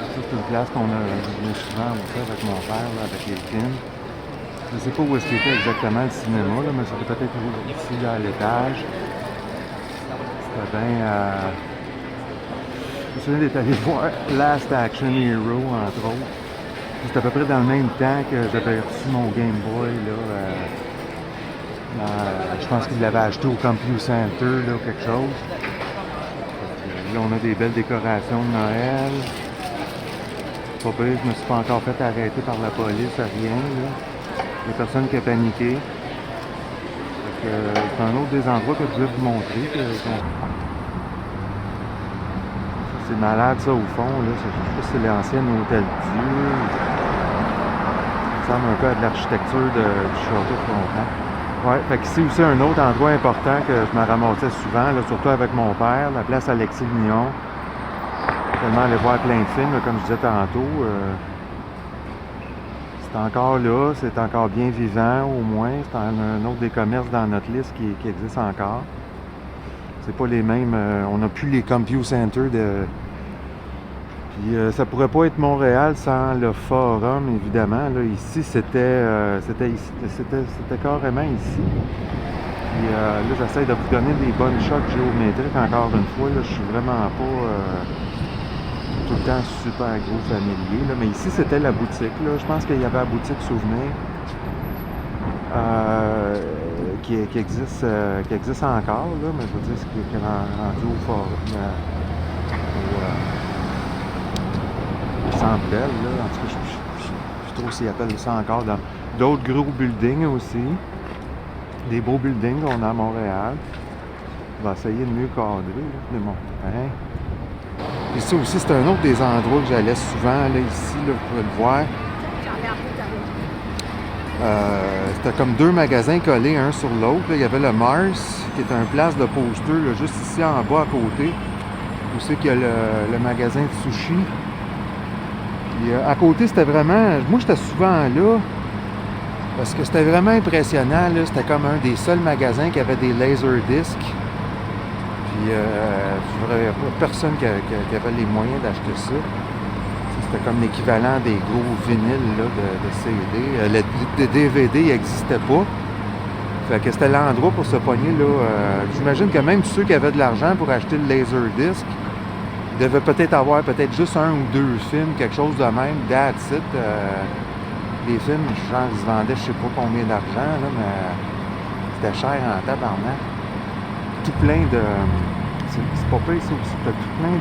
Ça, c'est une place qu'on a venu souvent aussi avec mon père, là, avec les films. Je ne sais pas où est-ce qu'il était exactement le cinéma, là, mais c'était peut-être ici, là, à l'étage. C'était bien... Je me souviens d'être allé voir Last Action Hero, entre autres. C'était à peu près dans le même temps que j'avais reçu mon Game Boy, là. Je pense qu'il l'avait acheté au Computer Center, là, ou quelque chose. Là, on a des belles décorations de Noël. Pas pire, je me suis pas encore fait arrêter par la police, rien, là. Il y a personne qui a paniqué. C'est un autre des endroits que je voulais vous montrer. C'est malade, ça, au fond, là. Je sais pas si c'est l'ancien Hôtel Dieu. Ça ressemble un peu à de l'architecture du château Frontenac. Ouais, fait qu'ici aussi un autre endroit important que je me ramassais souvent, là, surtout avec mon père, la place Alexis Lignon. Tellement aller voir plein de films, là, comme je disais tantôt. C'est encore là, c'est encore bien vivant au moins. C'est un autre des commerces dans notre liste qui existe encore. C'est pas les mêmes. On n'a plus les Computer Center de. Puis ça pourrait pas être Montréal sans le forum, évidemment. Là, ici, c'était carrément ici. Puis là, j'essaie de vous donner des bonnes shots géométriques encore une fois. Là, je suis vraiment pas tout le temps super gros familier. Là. Mais ici, c'était la boutique. Là. Je pense qu'il y avait la boutique Souvenir qui existe encore. Là, mais je veux dire, ce qui est rendu au forum. Centre Bell, là. En tout cas, je trouve s'ils appellent ça encore dans d'autres gros buildings aussi. Des beaux buildings qu'on a à Montréal. On va essayer de mieux cadrer, là, mais bon. Hein? Puis ça aussi, c'est un autre des endroits que j'allais souvent, là, ici, là, vous pouvez le voir. C'était comme deux magasins collés un sur l'autre. Il y avait le Mars, qui est un place de poster, là, juste ici en bas à côté. Où c'est qu'il y a le magasin de sushi. Puis à côté, c'était vraiment... Moi, j'étais souvent là, parce que c'était vraiment impressionnant, là. C'était comme un des seuls magasins qui avait des laserdiscs. Puis il n'y avait pas personne qui avait les moyens d'acheter ça. C'était comme l'équivalent des gros vinyles là, de CD. Le DVD n'existait pas. Fait que c'était l'endroit pour se pogner, là. J'imagine que même ceux qui avaient de l'argent pour acheter le laserdisc, il devait peut-être avoir juste un ou deux films, quelque chose de même, that's it. Les films, genre, ils se vendaient je sais pas combien d'argent, là, mais c'était cher en tabarnak. Tout plein de... C'est pas pire, ça aussi. T'as tout plein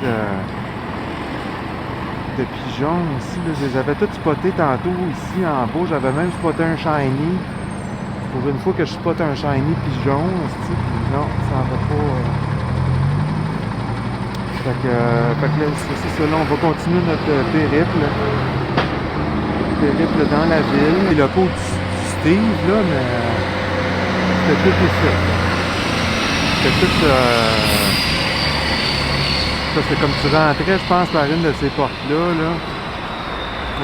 de pigeons ici, là. Je les avais tous spotés tantôt ici en bas. J'avais même spoté un shiny. Pour une fois que je spotte un shiny pigeon, non, ça en va pas... Fait que là, c'est ça, là, on va continuer notre périple. périple dans la ville. Les locaux du Steve, là, mais c'était tout ici. C'était tout... ça, c'est comme tu rentrais, je pense, par une de ces portes-là. Là.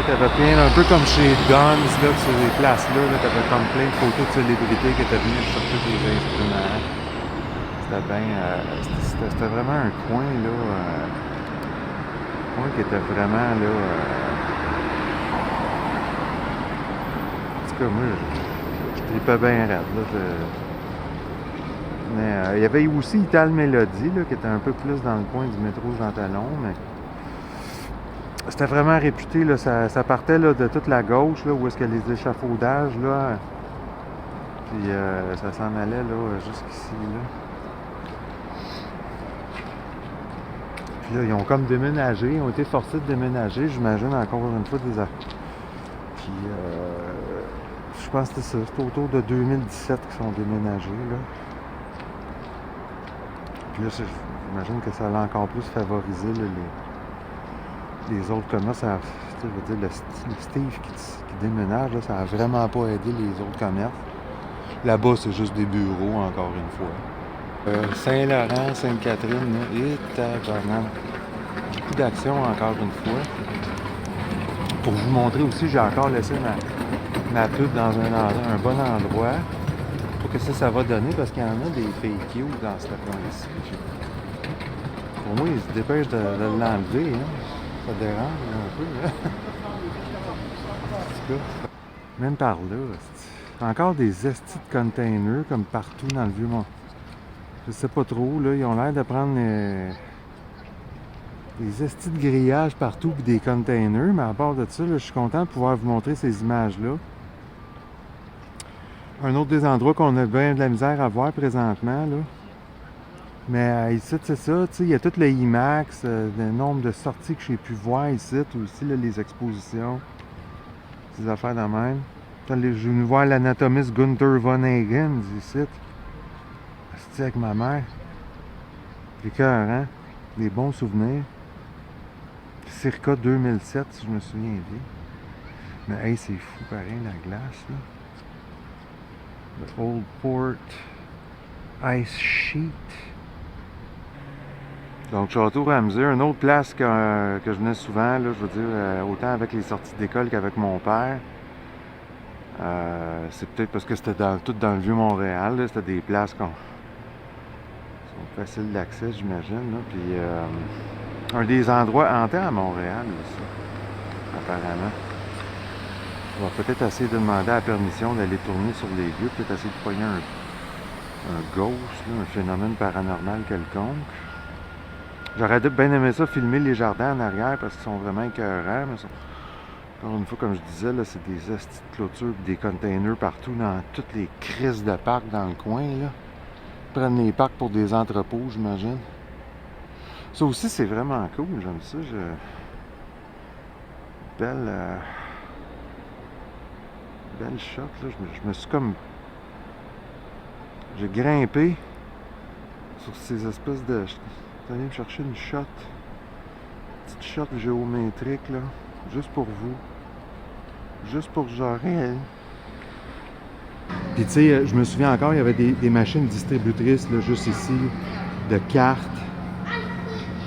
Tu avais plein, un peu comme chez Guns, là, sur les places-là, là, tu avais comme plein de photos de célébrités qui étaient venues chercher des instruments. C'était bien... c'était vraiment un coin, là... un coin qui était vraiment, là... en tout cas, moi, je tripais bien raide, là. Mais il y avait aussi Ital Mélodie, là, qui était un peu plus dans le coin du métro Jean Talon, mais... C'était vraiment réputé, là, ça partait là, de toute la gauche, là, où est-ce qu'il y a les échafaudages, là. Puis ça s'en allait là, jusqu'ici, là. Puis là, ils ont comme déménagé, ils ont été forcés de déménager, j'imagine, encore une fois, des affaires. Puis je pense que c'est autour de 2017 qu'ils sont déménagés, là. Puis là, j'imagine que ça a encore plus favorisé là, les autres commerces. Je veux dire, le Steve qui déménage, là, ça n'a vraiment pas aidé les autres commerces. Là-bas, c'est juste des bureaux, encore une fois. Saint-Laurent, Sainte-Catherine, et tabarnak. Beaucoup d'action, encore une fois. Pour vous montrer aussi, j'ai encore laissé ma pub dans un bon endroit. Pour que ça va donner, parce qu'il y en a des fake you dans ce coin-ci. Pour moi, ils se dépêchent de l'enlever, hein. Ça dérange un peu, là. En tout cas, même par là, encore des estis de containers, comme partout dans le Vieux-Mont. Je sais pas trop, là, ils ont l'air de prendre des estis de grillage partout puis des containers, mais à part de ça, là, je suis content de pouvoir vous montrer ces images-là. Un autre des endroits qu'on a bien de la misère à voir présentement, là. Mais ici, c'est ça, tu sais, il y a tout le IMAX, le nombre de sorties que j'ai pu voir ici, aussi, là, les expositions, ces affaires de même. Je suis venu voir l'anatomiste Gunther Von Hagen ici. C'était avec ma mère. Les cœurs, hein? Des bons souvenirs. Circa 2007, si je me souviens bien. Mais hey, c'est fou pareil, la glace, là. The Old Port Ice Sheet. Donc, Château Ramsey, une autre place que je venais souvent, là, je veux dire, autant avec les sorties d'école qu'avec mon père. C'est peut-être parce que c'était tout dans le Vieux-Montréal, c'était des places qui sont faciles d'accès, j'imagine. Là. Puis, un des endroits hantés à Montréal aussi, apparemment. On va peut-être essayer de demander la permission d'aller tourner sur les lieux, peut-être essayer de pogner un ghost, là, un phénomène paranormal quelconque. J'aurais bien aimé ça, filmer les jardins en arrière parce qu'ils sont vraiment écœurants. Mais encore une fois, comme je disais, là, c'est des hosties de clôture, des containers partout dans toutes les crises de parcs dans le coin. Là. Ils prennent les parcs pour des entrepôts, j'imagine. Ça aussi, c'est vraiment cool. J'aime ça. Belle shot. Là. Je me suis comme... J'ai grimpé sur ces espèces de... Je suis allé me chercher une shot. Petite shot géométrique, là. Juste pour vous. Juste pour Jorel. Puis tu sais, je me souviens encore, il y avait des machines distributrices, là, juste ici, de cartes.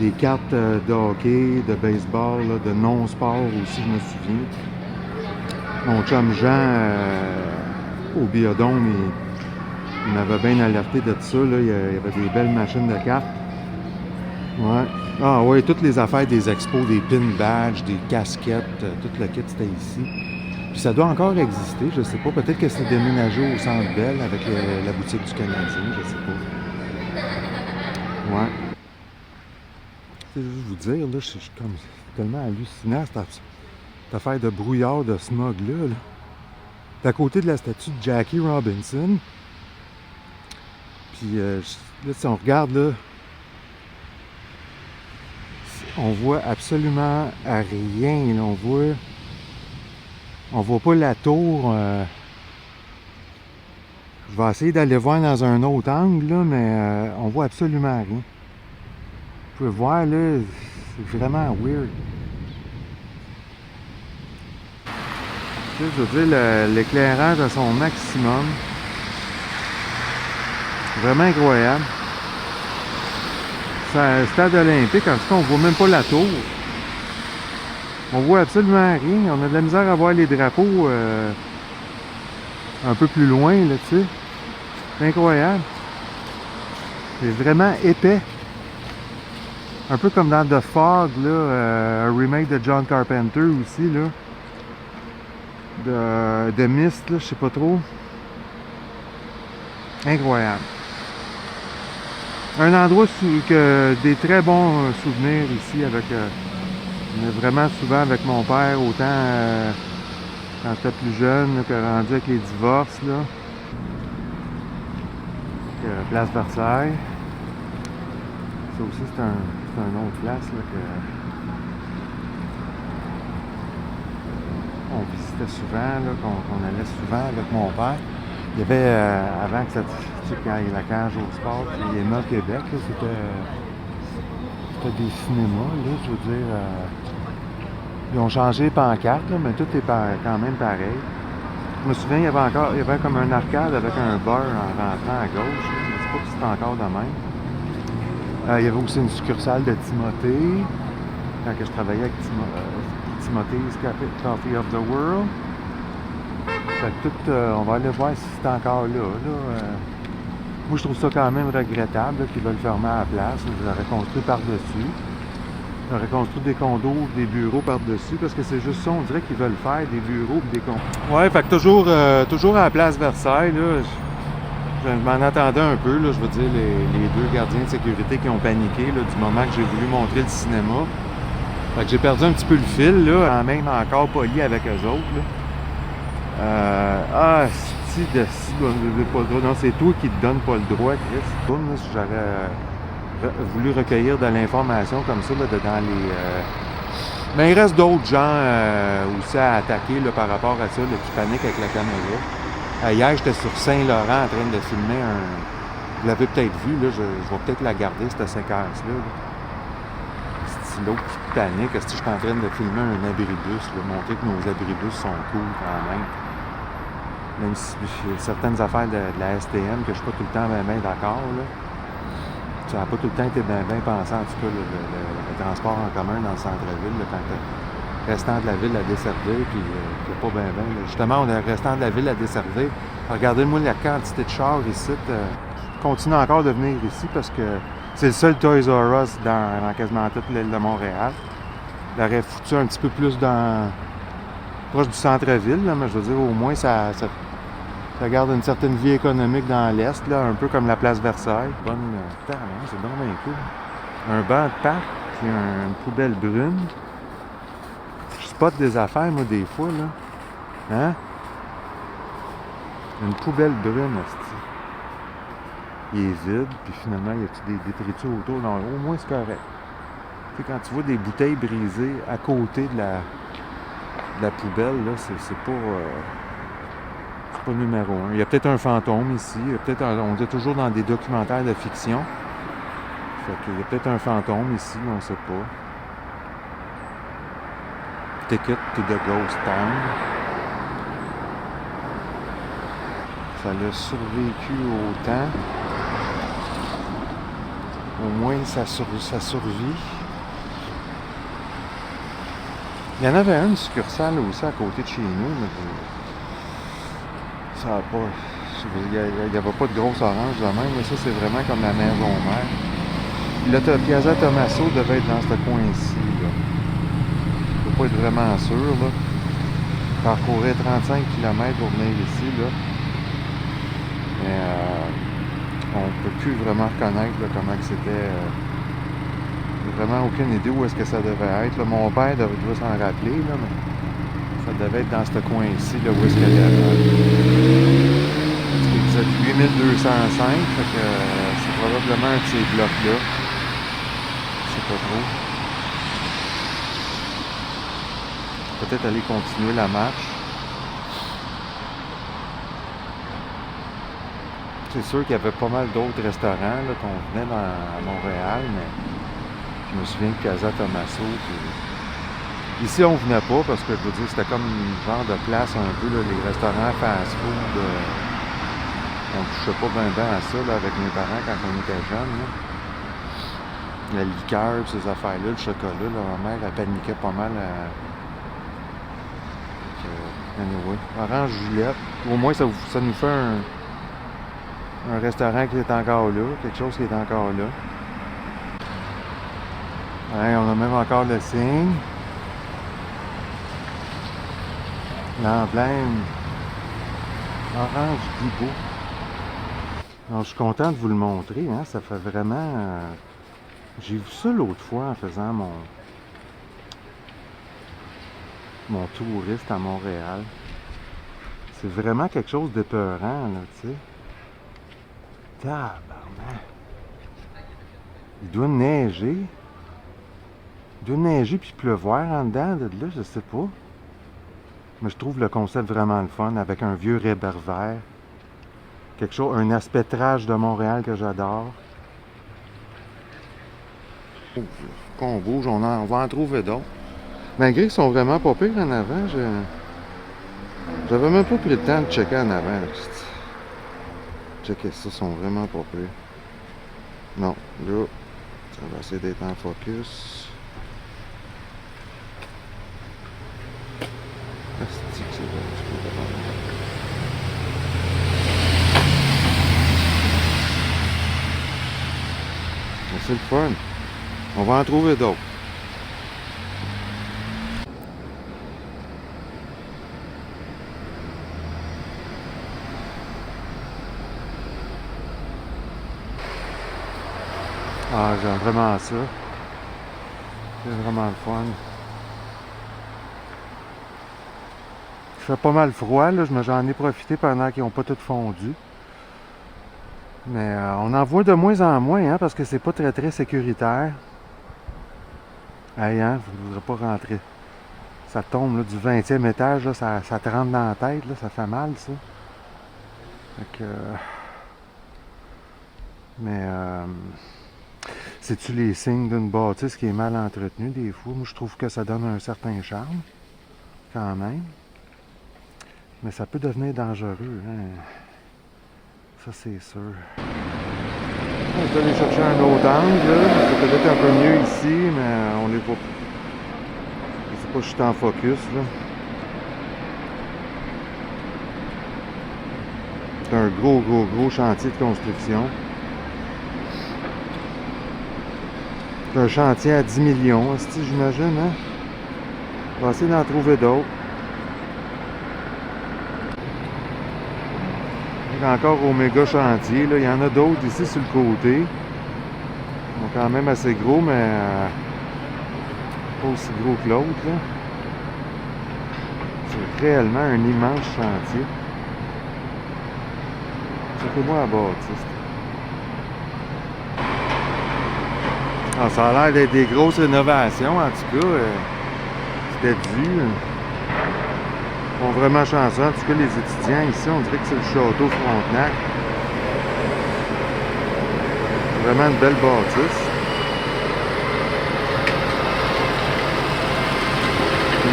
Des cartes de hockey, de baseball, là, de non-sport aussi, je me souviens. Mon chum Jean, au Biodôme, il m'avait bien alerté de ça, là. Il y avait des belles machines de cartes. Ouais. Ah ouais, toutes les affaires des expos, des pin badges, des casquettes, tout le kit, c'était ici. Puis ça doit encore exister, je sais pas. Peut-être que c'est déménagé au Centre Bell avec la boutique du Canadien, je sais pas. Ouais. C'est juste vous dire, là, je suis comme tellement hallucinant cette affaire de brouillard de smog-là. Là. C'est à côté de la statue de Jackie Robinson. Puis là, si on regarde, là, on voit absolument rien. Là. On voit pas la tour. Je vais essayer d'aller voir dans un autre angle, là, mais on voit absolument rien. Vous pouvez voir, là, c'est vraiment weird. Tu sais, je veux dire, l'éclairage à son maximum. Vraiment incroyable. C'est un stade olympique, en tout cas, on voit même pas la tour. On voit absolument rien. On a de la misère à voir les drapeaux un peu plus loin, là, tu sais. C'est incroyable. C'est vraiment épais. Un peu comme dans The Fog, là, un remake de John Carpenter aussi, là. De Mist, là, je sais pas trop. Incroyable. Un endroit que des très bons souvenirs ici avec... vraiment souvent avec mon père, autant quand j'étais plus jeune là, que rendu avec les divorces, là. Place Versailles. Ça aussi, c'est un autre place là, on visitait souvent, là, qu'on allait souvent avec mon père. Il y avait, avant que ça, quand il y a la cage au sport, puis les Emma Québec, là, c'était des cinémas, là, je veux dire. Ils ont changé les pancartes, là, mais tout est quand même pareil. Je me souviens, il y avait comme un arcade avec un bar en rentrant à gauche. Là. Je ne sais pas si c'est encore de même. Il y avait aussi une succursale de Timothée, quand je travaillais avec Timothée's Coffee of the World. Fait que tout, on va aller voir si c'est encore là. Moi, je trouve ça quand même regrettable là, qu'ils veulent fermer à la place. Ils auraient construit par-dessus. Ils auraient construit des condos, des bureaux par-dessus, parce que c'est juste ça, on dirait qu'ils veulent faire des bureaux et des condos. Ouais, fait que toujours à la place Versailles, là, je m'en attendais un peu, là, je veux dire, les deux gardiens de sécurité qui ont paniqué là, du moment que j'ai voulu montrer le cinéma. Fait que j'ai perdu un petit peu le fil, là, même encore poli avec eux autres. Là. Non, c'est toi qui te donnes pas le droit, Chris. Si j'aurais voulu recueillir de l'information comme ça là, dans les... Mais il reste d'autres gens aussi à attaquer là, par rapport à ça, là, qui paniquent avec la caméra. Hier, j'étais sur Saint-Laurent en train de filmer un... Vous l'avez peut-être vu, là, je vais peut-être la garder, cette séquence-là. C'est l'autre qui panique. Est-ce que je suis en train de filmer un abribus, là, montrer que nos abribus sont cool quand même. Même si il y a certaines affaires de la STM que je ne suis pas tout le temps bien d'accord, là. Ça n'a pas tout le temps été bien pensé, en tout cas, le transport en commun dans le centre-ville, là, quand le restant de la ville à desservir, puis c'est pas bien. Justement, on a le restant de la ville à desservir. Regardez-moi la quantité de chars ici. Continue encore de venir ici parce que c'est le seul Toys R Us dans quasiment toute l'île de Montréal. Il aurait foutu un petit peu plus proche du centre-ville, là, mais je veux dire, au moins, ça garde une certaine vie économique dans l'Est, là, un peu comme la place Versailles. C'est vraiment bien cool. Un banc de parc, puis une poubelle brune. Je spot des affaires, moi, des fois, là. Hein? Une poubelle brune, asti. Il est vide, puis finalement, il y a des détritus autour. Non, au moins, c'est correct. Tu sais, quand tu vois des bouteilles brisées à côté de la poubelle, là, c'est pas numéro un. Il y a peut-être un fantôme ici. On est toujours dans des documentaires de fiction. Fait qu'il y a peut-être un fantôme ici, mais on ne sait pas. Ticket to the Ghost Town. Ça l'a survécu au temps. Au moins, ça survit. Il y en avait une succursale aussi à côté de chez nous, mais ça n'a pas... Il n'y avait pas de grosse orange de même, mais ça, c'est vraiment comme la maison mère. Le Piazza Tommaso devait être dans ce coin-ci, là. Je ne peux pas être vraiment sûr, là. Parcourir 35 km pour venir ici, là. Mais on ne peut plus vraiment reconnaître là, comment que c'était. J'ai vraiment aucune idée où est-ce que ça devait être. Là, mon père doit s'en rappeler, là, mais ça devait être dans ce coin-ci, là, où est-ce qu'il y avait. C'est 8205, fait que c'est probablement un de ces blocs-là. Je sais pas trop. Peut-être aller continuer la marche. C'est sûr qu'il y avait pas mal d'autres restaurants là, qu'on venait à Montréal, mais je me souviens de Piazza Tommaso, puis Ici, on venait pas parce que je veux dire, c'était comme une genre de place un peu, là, les restaurants fast-food. On touchait pas bien à ça là, avec mes parents quand on était jeunes. Là. La liqueur, ces affaires-là, le chocolat, là, ma mère, elle paniquait pas mal. Anyway, Orange Juliette. Au moins, ça nous fait un restaurant qui est encore là, quelque chose qui est encore là. Ouais, on a même encore le signe. L'emblème Orange Guibault. Alors, je suis content de vous le montrer, hein? Ça fait vraiment... J'ai vu ça l'autre fois en faisant mon touriste à Montréal. C'est vraiment quelque chose d'épeurant, là, tu sais. Tabarnak! Il doit neiger. Il doit neiger puis pleuvoir en dedans de là, je sais pas. Mais je trouve le concept vraiment le fun, avec un vieux réverbère. Quelque chose, un aspect trash de Montréal que j'adore. Qu'on bouge, on va en trouver d'autres. Malgré qu'ils sont vraiment pas pires en avant, j'avais même pas pris le temps de checker en avant. Checker ça, ils sont vraiment pas pires. Non, là, ça va essayer d'être en focus. Asti que c'est bon, c'est le fun. On va en trouver d'autres. Ah, j'aime vraiment ça. C'est vraiment le fun. Il fait pas mal froid, là. J'en ai profité pendant qu'ils n'ont pas tout fondu. Mais on en voit de moins en moins, hein, parce que c'est pas très très sécuritaire. Hey, hein, vous ne voudrez pas rentrer. Ça tombe là, du 20e étage, là, ça te rentre dans la tête, là, ça fait mal, ça. Fait que, mais c'est-tu les signes d'une bâtisse qui est mal entretenue des fois? Moi, je trouve que ça donne un certain charme, quand même. Mais ça peut devenir dangereux, hein. Ça, c'est sûr. On peut aller chercher un autre angle, là. C'est peut-être un peu mieux ici, mais on les voit pas. Je sais pas si je suis en focus, là. C'est un gros chantier de construction. C'est un chantier à 10 millions, j'imagine, hein? On va essayer d'en trouver d'autres. Encore au méga chantier, là. Il y en a d'autres ici sur le côté. Ils sont quand même assez gros, mais pas aussi gros que l'autre, là. C'est réellement un immense chantier. Ça fait moi à bâtisse. Ah, ça a l'air d'être des grosses rénovations, en tout cas. C'était dû. Ils sont vraiment chanceux. En tout cas, les étudiants ici, on dirait que c'est le château Frontenac. Vraiment une belle bâtisse.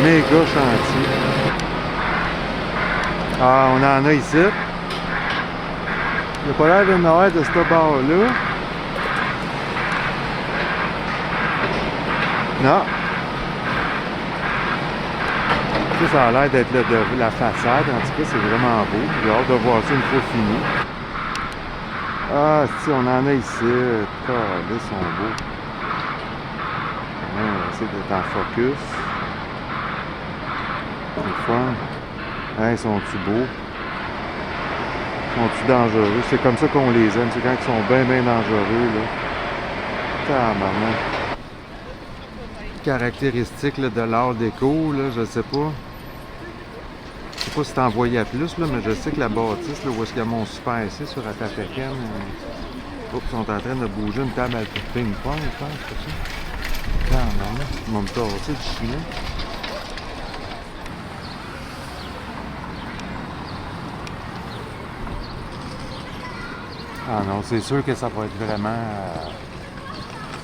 Méga chantier. Ah, on en a ici. Il n'y a pas l'air de Noël de ce bord-là. Non. Ça a l'air d'être la façade. En tout cas, c'est vraiment beau. J'ai hâte de voir ça une fois fini. Ah, si, on en a ici. Ils sont beaux. On va essayer d'être en focus. C'est le fun. Hein, ils sont-tu beaux? Sont-ils dangereux? C'est comme ça qu'on les aime. C'est quand ils sont bien dangereux, là. Tabarnak. Caractéristique là, de l'art déco, là, je sais pas. Je sais pas si t'en voyais plus, là, mais je sais que la bâtisse, là, où est-ce qu'il y a mon Super C sur la Atapécan, ils sont en train de bouger une table à ping-pong, je pense, c'est ça. Tabarnak. Ils vont me tasser du chien. Ah non, c'est sûr que ça va être vraiment...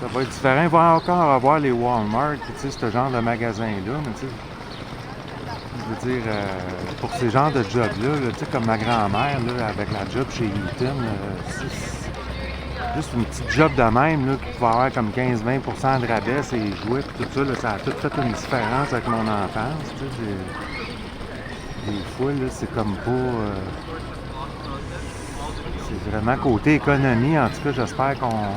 Ça va être différent. Il va encore avoir les Walmart, tu sais, ce genre de magasin-là, mais tu sais, je veux dire, pour ces genres de jobs-là, là, tu sais, comme ma grand-mère, là, avec la job chez Eaton, c'est juste une petite job de même, là, qui pouvait avoir comme 15-20% de rabais, et jouets, puis tout ça, là, ça a tout fait une différence avec mon enfance, tu sais. Des fois, là, c'est comme pas... c'est vraiment côté économie, en tout cas, j'espère qu'on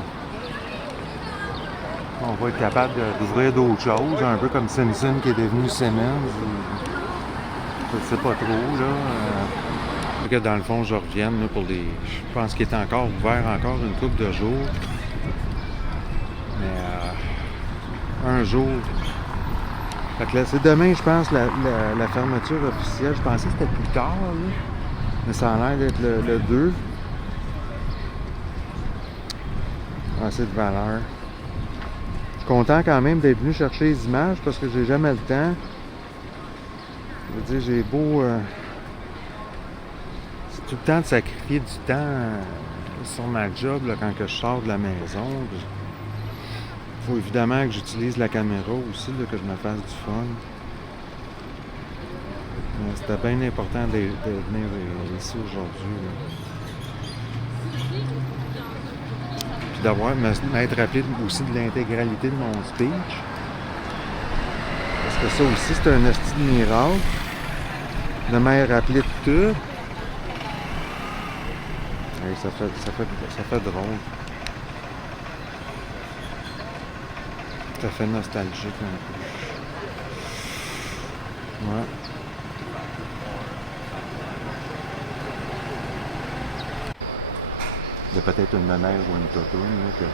va être capable d'ouvrir d'autres choses, un peu comme Simpson qui est devenu Simmons, je sais pas trop, là. Que dans le fond, je revienne là, pour les... Je pense qu'il est encore ouvert encore une couple de jours. Mais un jour... Fait que là, c'est demain, je pense, la fermeture officielle. Je pensais que c'était plus tard, là. Mais ça a l'air d'être le 2. Assez de valeur. Je suis content quand même d'être venu chercher les images parce que j'ai jamais le temps. Je veux dire, j'ai beau... tout le temps de sacrifier du temps sur ma job là, quand que je sors de la maison. Il faut évidemment que j'utilise la caméra aussi, là, que je me fasse du fun. C'était bien important de venir ici aujourd'hui. Puis d'avoir m'être rappelé aussi de l'intégralité de mon speech. Parce que ça aussi, c'est un esti de miracle. De m'être rappelé de tout. Ça fait drôle. Ça fait nostalgique un peu. Ouais. Il y a peut-être une mère ou une totoune qui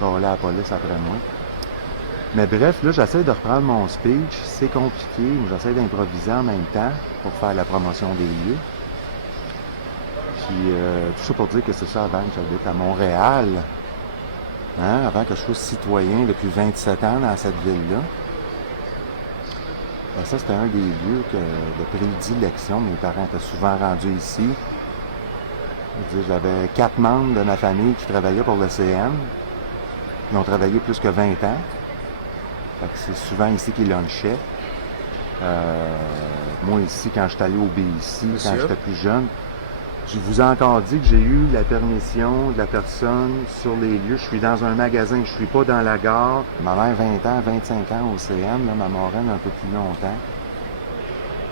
va aller à la police après moi. Mais bref, là, j'essaie de reprendre mon speech. C'est compliqué, mais j'essaie d'improviser en même temps pour faire la promotion des lieux. Puis, tout ça pour dire que c'est ça avant que j'habite à Montréal. Hein, avant que je sois citoyen depuis 27 ans dans cette ville-là. Et ça, c'était un des lieux de prédilection. Mes parents étaient souvent rendus ici. J'avais 4 membres de ma famille qui travaillaient pour le CN. Ils ont travaillé plus que 20 ans. Fait que c'est souvent ici qu'ils lunchaient. Moi, ici, quand j'étais allé au BIC, quand j'étais plus jeune, je vous ai encore dit que j'ai eu la permission de la personne sur les lieux. Je suis dans un magasin, je ne suis pas dans la gare. Ma mère, 20 ans, 25 ans au CN, là, ma marraine un peu plus longtemps.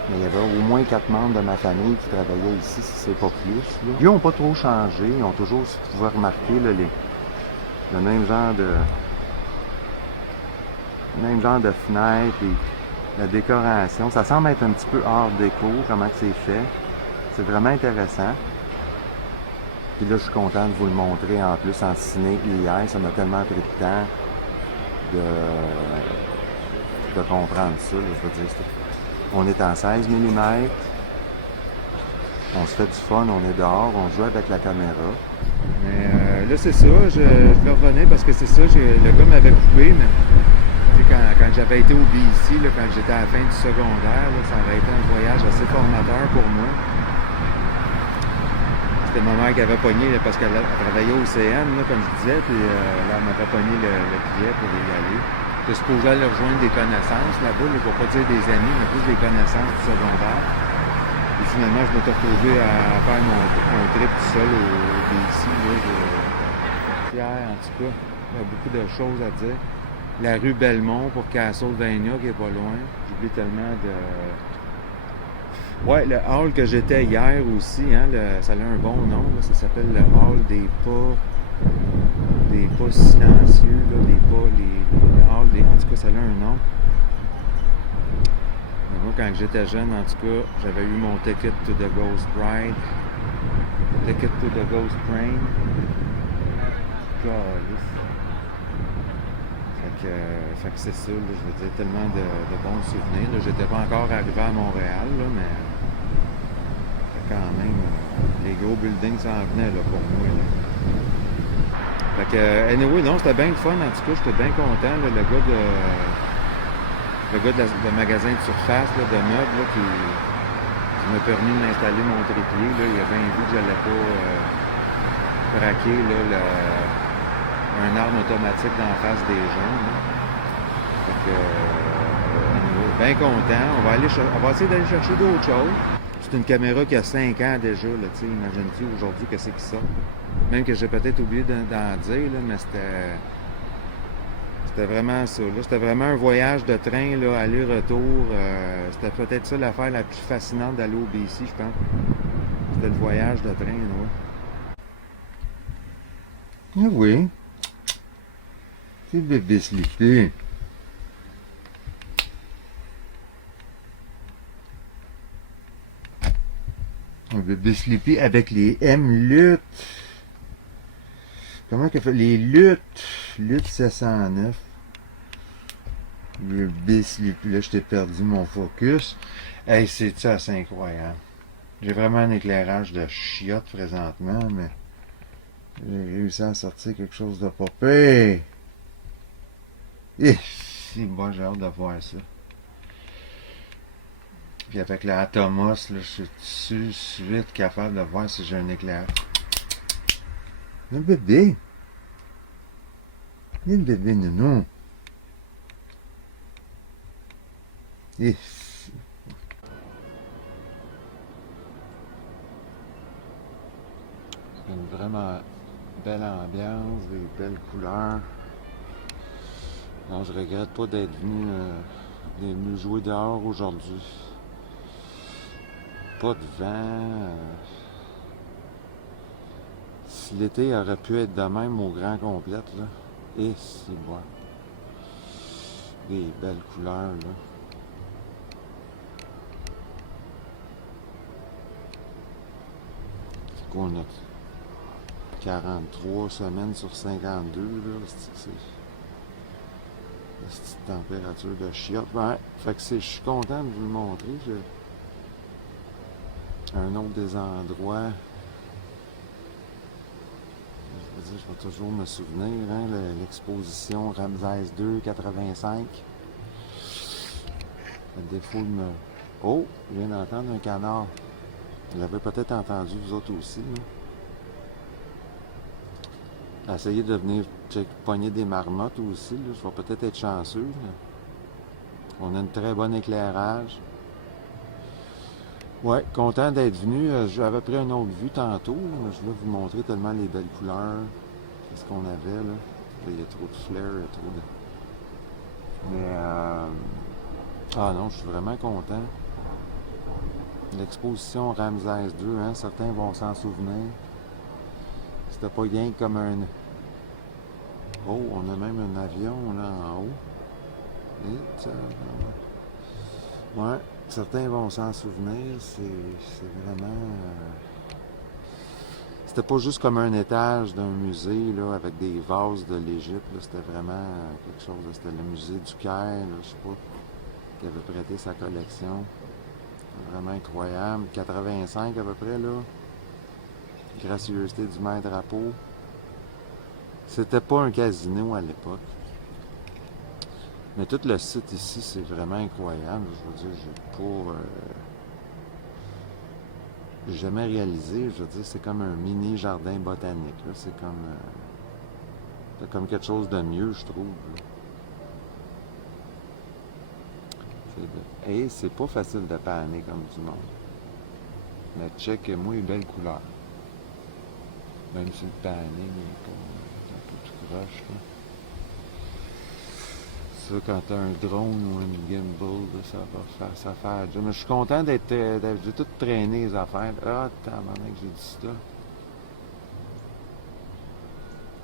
Mais il y avait au moins 4 membres de ma famille qui travaillaient ici, si c'est pas plus. Là. Ils n'ont pas trop changé, ils ont toujours, si vous pouvez remarquer, là, le même genre de fenêtres et la décoration. Ça semble être un petit peu art déco, comment c'est fait. C'est vraiment intéressant. Puis là, je suis content de vous le montrer en plus en ciné hier. Ça m'a tellement pris de temps de comprendre ça. Là. Je veux dire, on est en 16 mm. On se fait du fun, on est dehors, on joue avec la caméra. Mais là, c'est ça. Je le revenais parce que c'est ça. Le gars m'avait coupé, mais quand j'avais été au BIC, là, quand j'étais à la fin du secondaire, là, ça avait été un voyage assez formateur pour moi. C'était ma mère qui avait pogné, là, parce qu'elle travaillait au CN, là, comme je disais, puis là, elle m'avait pogné le billet pour y aller. J'étais supposé aller rejoindre des connaissances là-bas, là, pour pas dire des amis, mais plus des connaissances du secondaire. Et finalement, je m'étais retrouvé à faire mon trip tout seul au BIC, là, fier, en tout cas. Il y a beaucoup de choses à dire. La rue Belmont pour Castlevania, qui est pas loin. J'oublie tellement de... Ouais, le hall que j'étais hier aussi, hein, ça a un bon nom, là, ça s'appelle le hall des pas silencieux, là, le hall des... En tout cas, ça a un nom. Mais moi, quand j'étais jeune, en tout cas, j'avais eu mon Ticket to the Ghost Ride, Ticket to the Ghost Train. Fait que c'est ça, là, je veux dire, tellement de bons souvenirs. Là. J'étais pas encore arrivé à Montréal, là, mais quand même, les gros buildings s'en venaient là, pour moi. Là. Fait que, anyway, non, c'était bien le fun, en tout cas, j'étais bien content. Là, le gars de magasin de surface, là, de meubles, là, qui m'a permis de m'installer mon trépied, là, il a bien vu que j'allais pas craquer là, un arme automatique dans la face des gens. Là. Fait que, bien content. On va essayer d'aller chercher d'autres choses. C'est une caméra qui a 5 ans déjà, là, tu sais, imagine-tu aujourd'hui qu'est-ce qui sort. Même que j'ai peut-être oublié d'en dire, là, mais c'était vraiment ça. C'était vraiment un voyage de train, là, aller-retour. C'était peut-être ça l'affaire la plus fascinante d'aller au BC, je pense. C'était le voyage de train, ouais. Ah oui. C'est bébé Sleepy. Un bébé Sleepy avec les M-Lutte. Comment qu'elle fait? Les luttes. Lutte 709. Le bébé Sleepy. Là, je t'ai perdu mon focus. Hey, c'est ça, c'est incroyable. J'ai vraiment un éclairage de chiotte présentement, mais j'ai réussi à sortir quelque chose de pas pire. C'est bon, j'ai hâte de voir ça. Puis avec la Atomos, là, je suis tout de suite capable de voir si j'ai un éclairage. Le bébé. Le bébé nounou. C'est une vraiment belle ambiance, des belles couleurs. Non, je regrette pas d'être venu jouer dehors aujourd'hui. Pas de vent. Si l'été aurait pu être de même au grand complète, là. Et c'est bon. Des belles couleurs, là. C'est quoi, on a 43 semaines sur 52, là. C'est cette température de chiotte. Ouais, fait que je suis content de vous le montrer. Un autre des endroits. Je vais toujours me souvenir, hein, l'exposition Ramsès II 85. Le défaut de me. Oh, je viens d'entendre un canard. Vous l'avez peut-être entendu, vous autres aussi. Là. Essayez de venir pogner des marmottes aussi. Là. Je vais peut-être être chanceux. Là. On a un très bon éclairage. Ouais, content d'être venu. J'avais pris une autre vue tantôt. Là. Je voulais vous montrer tellement les belles couleurs. Qu'est-ce qu'on avait là. Là, il y a trop de flair, il y a trop de. Mais ah non, je suis vraiment content. L'exposition Ramsès II, hein, certains vont s'en souvenir. C'était pas rien comme un. Oh, on a même un avion là en haut. Et, ouais, certains vont s'en souvenir. C'est vraiment. C'était pas juste comme un étage d'un musée là, avec des vases de l'Égypte. C'était vraiment quelque chose. C'était le musée du Caire, là, je sais pas, qui avait prêté sa collection. Vraiment incroyable. 85 à peu près, là. Gracieuseté du maître à peau. C'était pas un casino à l'époque. Mais tout le site ici, c'est vraiment incroyable. Je veux dire, j'ai jamais réalisé. Je veux dire, c'est comme un mini jardin botanique. Là. C'est comme quelque chose de mieux, je trouve. Et c'est pas facile de paner comme du monde. Mais check-moi les belles couleurs. Même si le pané est un peu tout croche. Là. Ça, quand t'as un drone ou un gimbal, là, ça va faire job. Mais je suis content j'ai tout traîné les affaires. Ah, tabarnak, j'ai dit ça.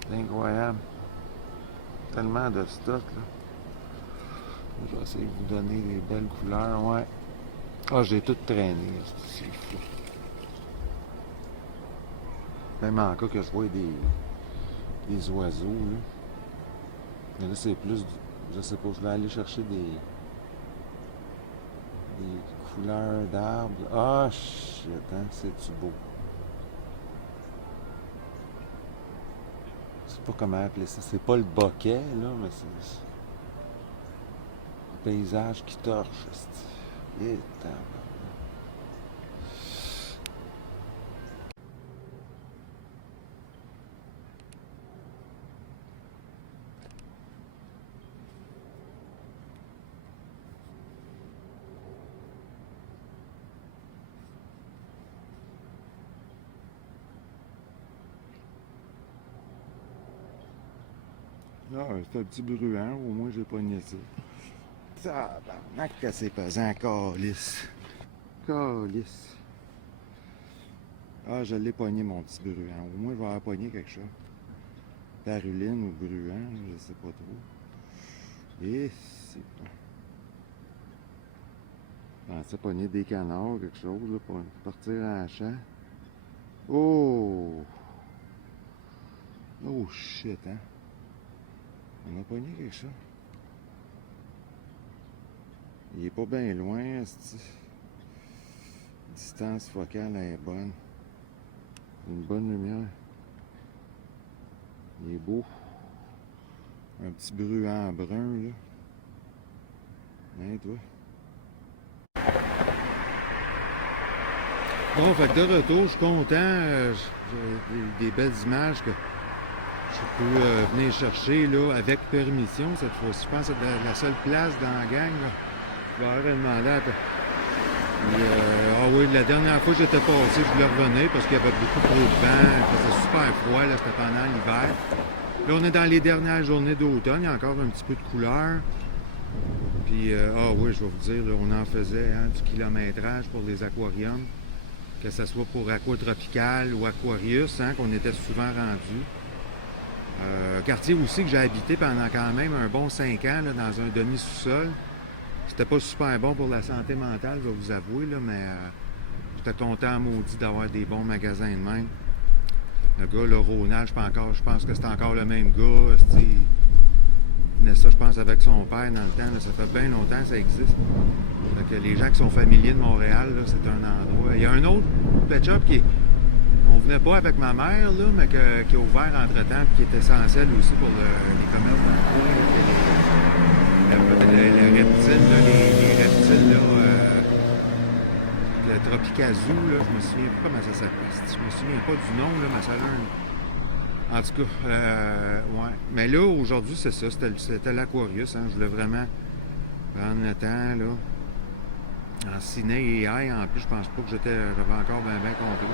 C'est incroyable. Tellement de stock, là. Je vais essayer de vous donner des belles couleurs, ouais. Ah, j'ai tout traîné, c'est fou. Même en cas que je vois des oiseaux, là. Mais là, c'est plus, je sais pas, je vais aller chercher des couleurs d'arbres. Ah, shit, hein, c'est-tu beau. Je sais pas comment appeler ça. C'est pas le bokeh, là, mais c'est le paysage qui torche. Et Ah, c'est un petit bruant, au moins j'ai pogné ça. Tabarnak que c'est pesant, calice. Calice. Ah, je l'ai pogné mon petit bruant. Au moins je vais avoir pogné quelque chose. Paruline ou bruant, je sais pas trop. Et c'est... Je pensais pogner des canards, quelque chose, là, pour partir à la chasse. Oh! Oh shit, hein? On a pogné quelque chose. Il est pas bien loin, c'ti. Distance focale est bonne. Une bonne lumière. Il est beau. Un petit bruant brun, là. Hein, toi? Bon, fait que de retour, je suis content. J'ai des belles images que je peux venir chercher là, avec permission cette fois-ci. Je pense que c'est la seule place dans la gang. Là. Je vais avoir demandé à... ah oui, la dernière fois que j'étais passé, je voulais revenir parce qu'il y avait beaucoup trop de vent. Il faisait super froid, là, c'était pendant l'hiver. Là, on est dans les dernières journées d'automne. Il y a encore un petit peu de couleur. Puis, ah oui, je vais vous dire, là, on en faisait du kilométrage pour les aquariums. Que ce soit pour Aquatropical ou Aquarius, qu'on était souvent rendus. Quartier aussi que j'ai habité pendant quand même un bon 5 ans, là, dans un demi-sous-sol. C'était pas super bon pour la santé mentale, je vais vous avouer, là, mais j'étais content, maudit, d'avoir des bons magasins de même. Le gars, le Ronald, je pense que c'est encore le même gars. Il venait ça, je pense, avec son père dans le temps. Là, ça fait bien longtemps que ça existe. Fait que les gens qui sont familiers de Montréal, là, c'est un endroit. Il y a un autre pet shop qui est... On venait pas avec ma mère, là, mais qui a ouvert entre-temps et qui est essentiel aussi pour les commerces dans le coin. Les reptiles, là, les reptiles, là, le Tropicazoo, là, je me souviens pas comment ça s'appelle. Je me souviens pas du nom, là, mais ça a un... En tout cas, ouais. Mais là, aujourd'hui, c'est ça, c'était l'Aquarius. Je voulais vraiment prendre le temps, là. En ciné et AI, en plus, je pense pas que j'avais encore bien compris.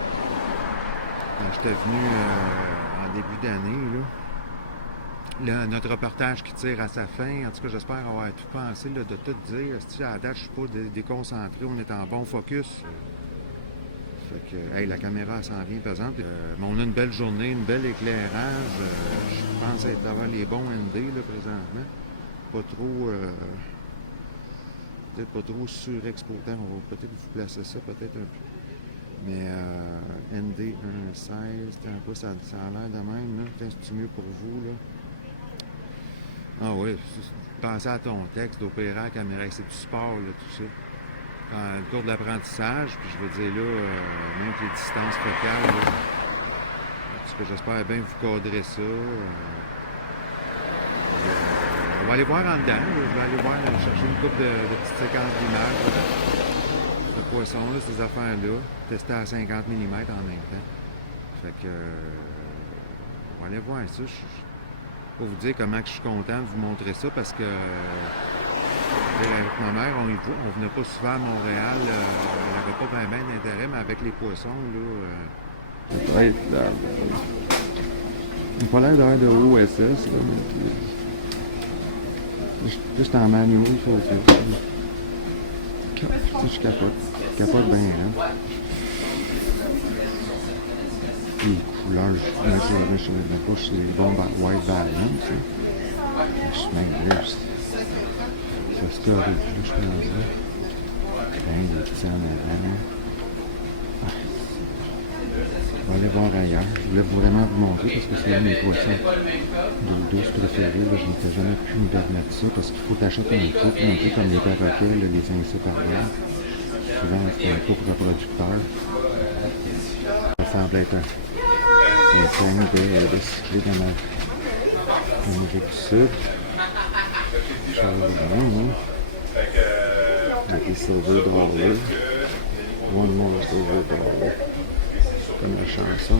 Quand j'étais venu en début d'année, là, notre reportage qui tire à sa fin, en tout cas, j'espère avoir tout pensé, là, de tout dire. Si à la date, je suis pas déconcentré, on est en bon focus. Fait que, hey, la caméra s'en vient pesante. Mais on a une belle journée, une belle éclairage. Je pense être d'avoir les bons ND, là, présentement. Pas trop... peut-être pas trop surexploitant. On va peut-être vous placer ça, peut-être un peu. Mais ND 1.16, un peu, ça a l'air de même, là. C'est mieux pour vous, là. Ah oui, pensez à ton texte, d'opérer à la caméra, c'est du sport, là, tout ça. Le cours de l'apprentissage, puis je veux dire, là, même que les distances focales, là, parce que j'espère bien vous cadrer ça. On va aller voir en dedans, là. Je vais aller voir, chercher une couple de petites séquences d'images. Le poisson, là, ces affaires-là, tester à 50 mm en même temps. Fait que, on va aller voir ça. Pour vous dire comment que je suis content de vous montrer ça, parce que avec ma mère, on venait pas souvent à Montréal, on n'avait pas bien d'intérêt, mais avec les poissons, là... Ouais, là, il n'a pas l'air d'avoir de OSS, là, mais... Juste en manuel, il faut que... Je capote bien, hein. Les couleurs, je mets pas sur les bombes à white balance, je suis même là, ça se corrige, je pense, là. Des petits en avant. On va aller voir ailleurs. Je voulais vraiment vous montrer parce que c'est un de mes poissons d'eau douce préférés. Là, je n'étais jamais pu me permettre ça parce qu'il faut t'acheter un peu comme les perroquets, là, les inséparables. Souvent, c'est un couple reproducteur. Ça semble être un thème de cycler au niveau du sud. Avec les silver dollar. One more silver dollar. Comme la chanson.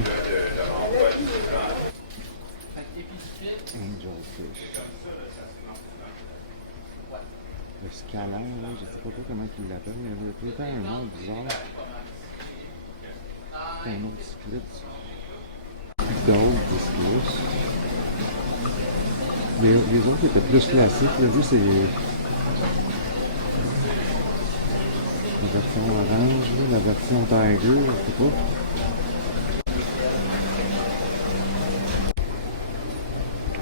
Angelfish. Le scalaire, là, je sais pas comment il l'appelle, mais il y a tout le temps un nom bizarre. C'est un autre cycliste. Gold discus. Les autres étaient plus classiques. Là, vu, c'est la version orange, là, la version Tiger, je sais pas.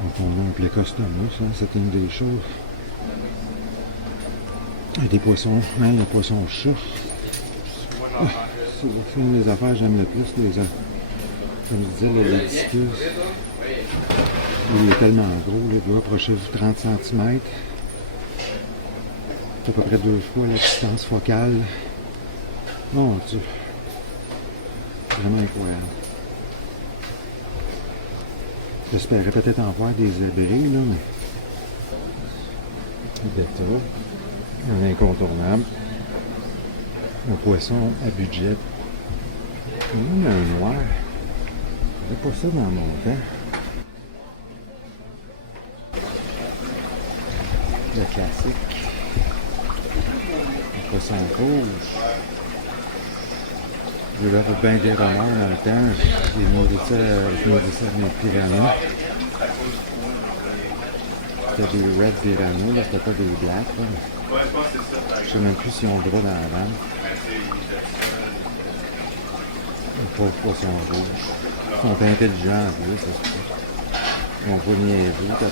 Donc on a appelé Costomus, hein, c'est une des choses. Il y a des poissons, hein, le poisson chat. Ah, c'est une des affaires que j'aime le plus, comme je disais, les discus. Il est tellement gros, là, il doit approcher du 30 cm. C'est à peu près 2 fois la distance focale. Mon Dieu. Vraiment incroyable. J'espérais peut-être en voir des zébrés, là, mais. Bêta. Un incontournable. Un poisson à budget. Un noir. J'avais pas ça dans mon temps. Le classique. Le poisson rouge. Je l'avais bien des renards dans le temps. Je nourrissais mes piranhas. C'était des red piranhas, là, c'était pas des blacks. Là. Je sais même plus s'ils ont le droit dans la vanne. Les pauvres poissons rouges. Ils sont intelligents en plus, ça se peut. Ils vont pas niaiser, t'as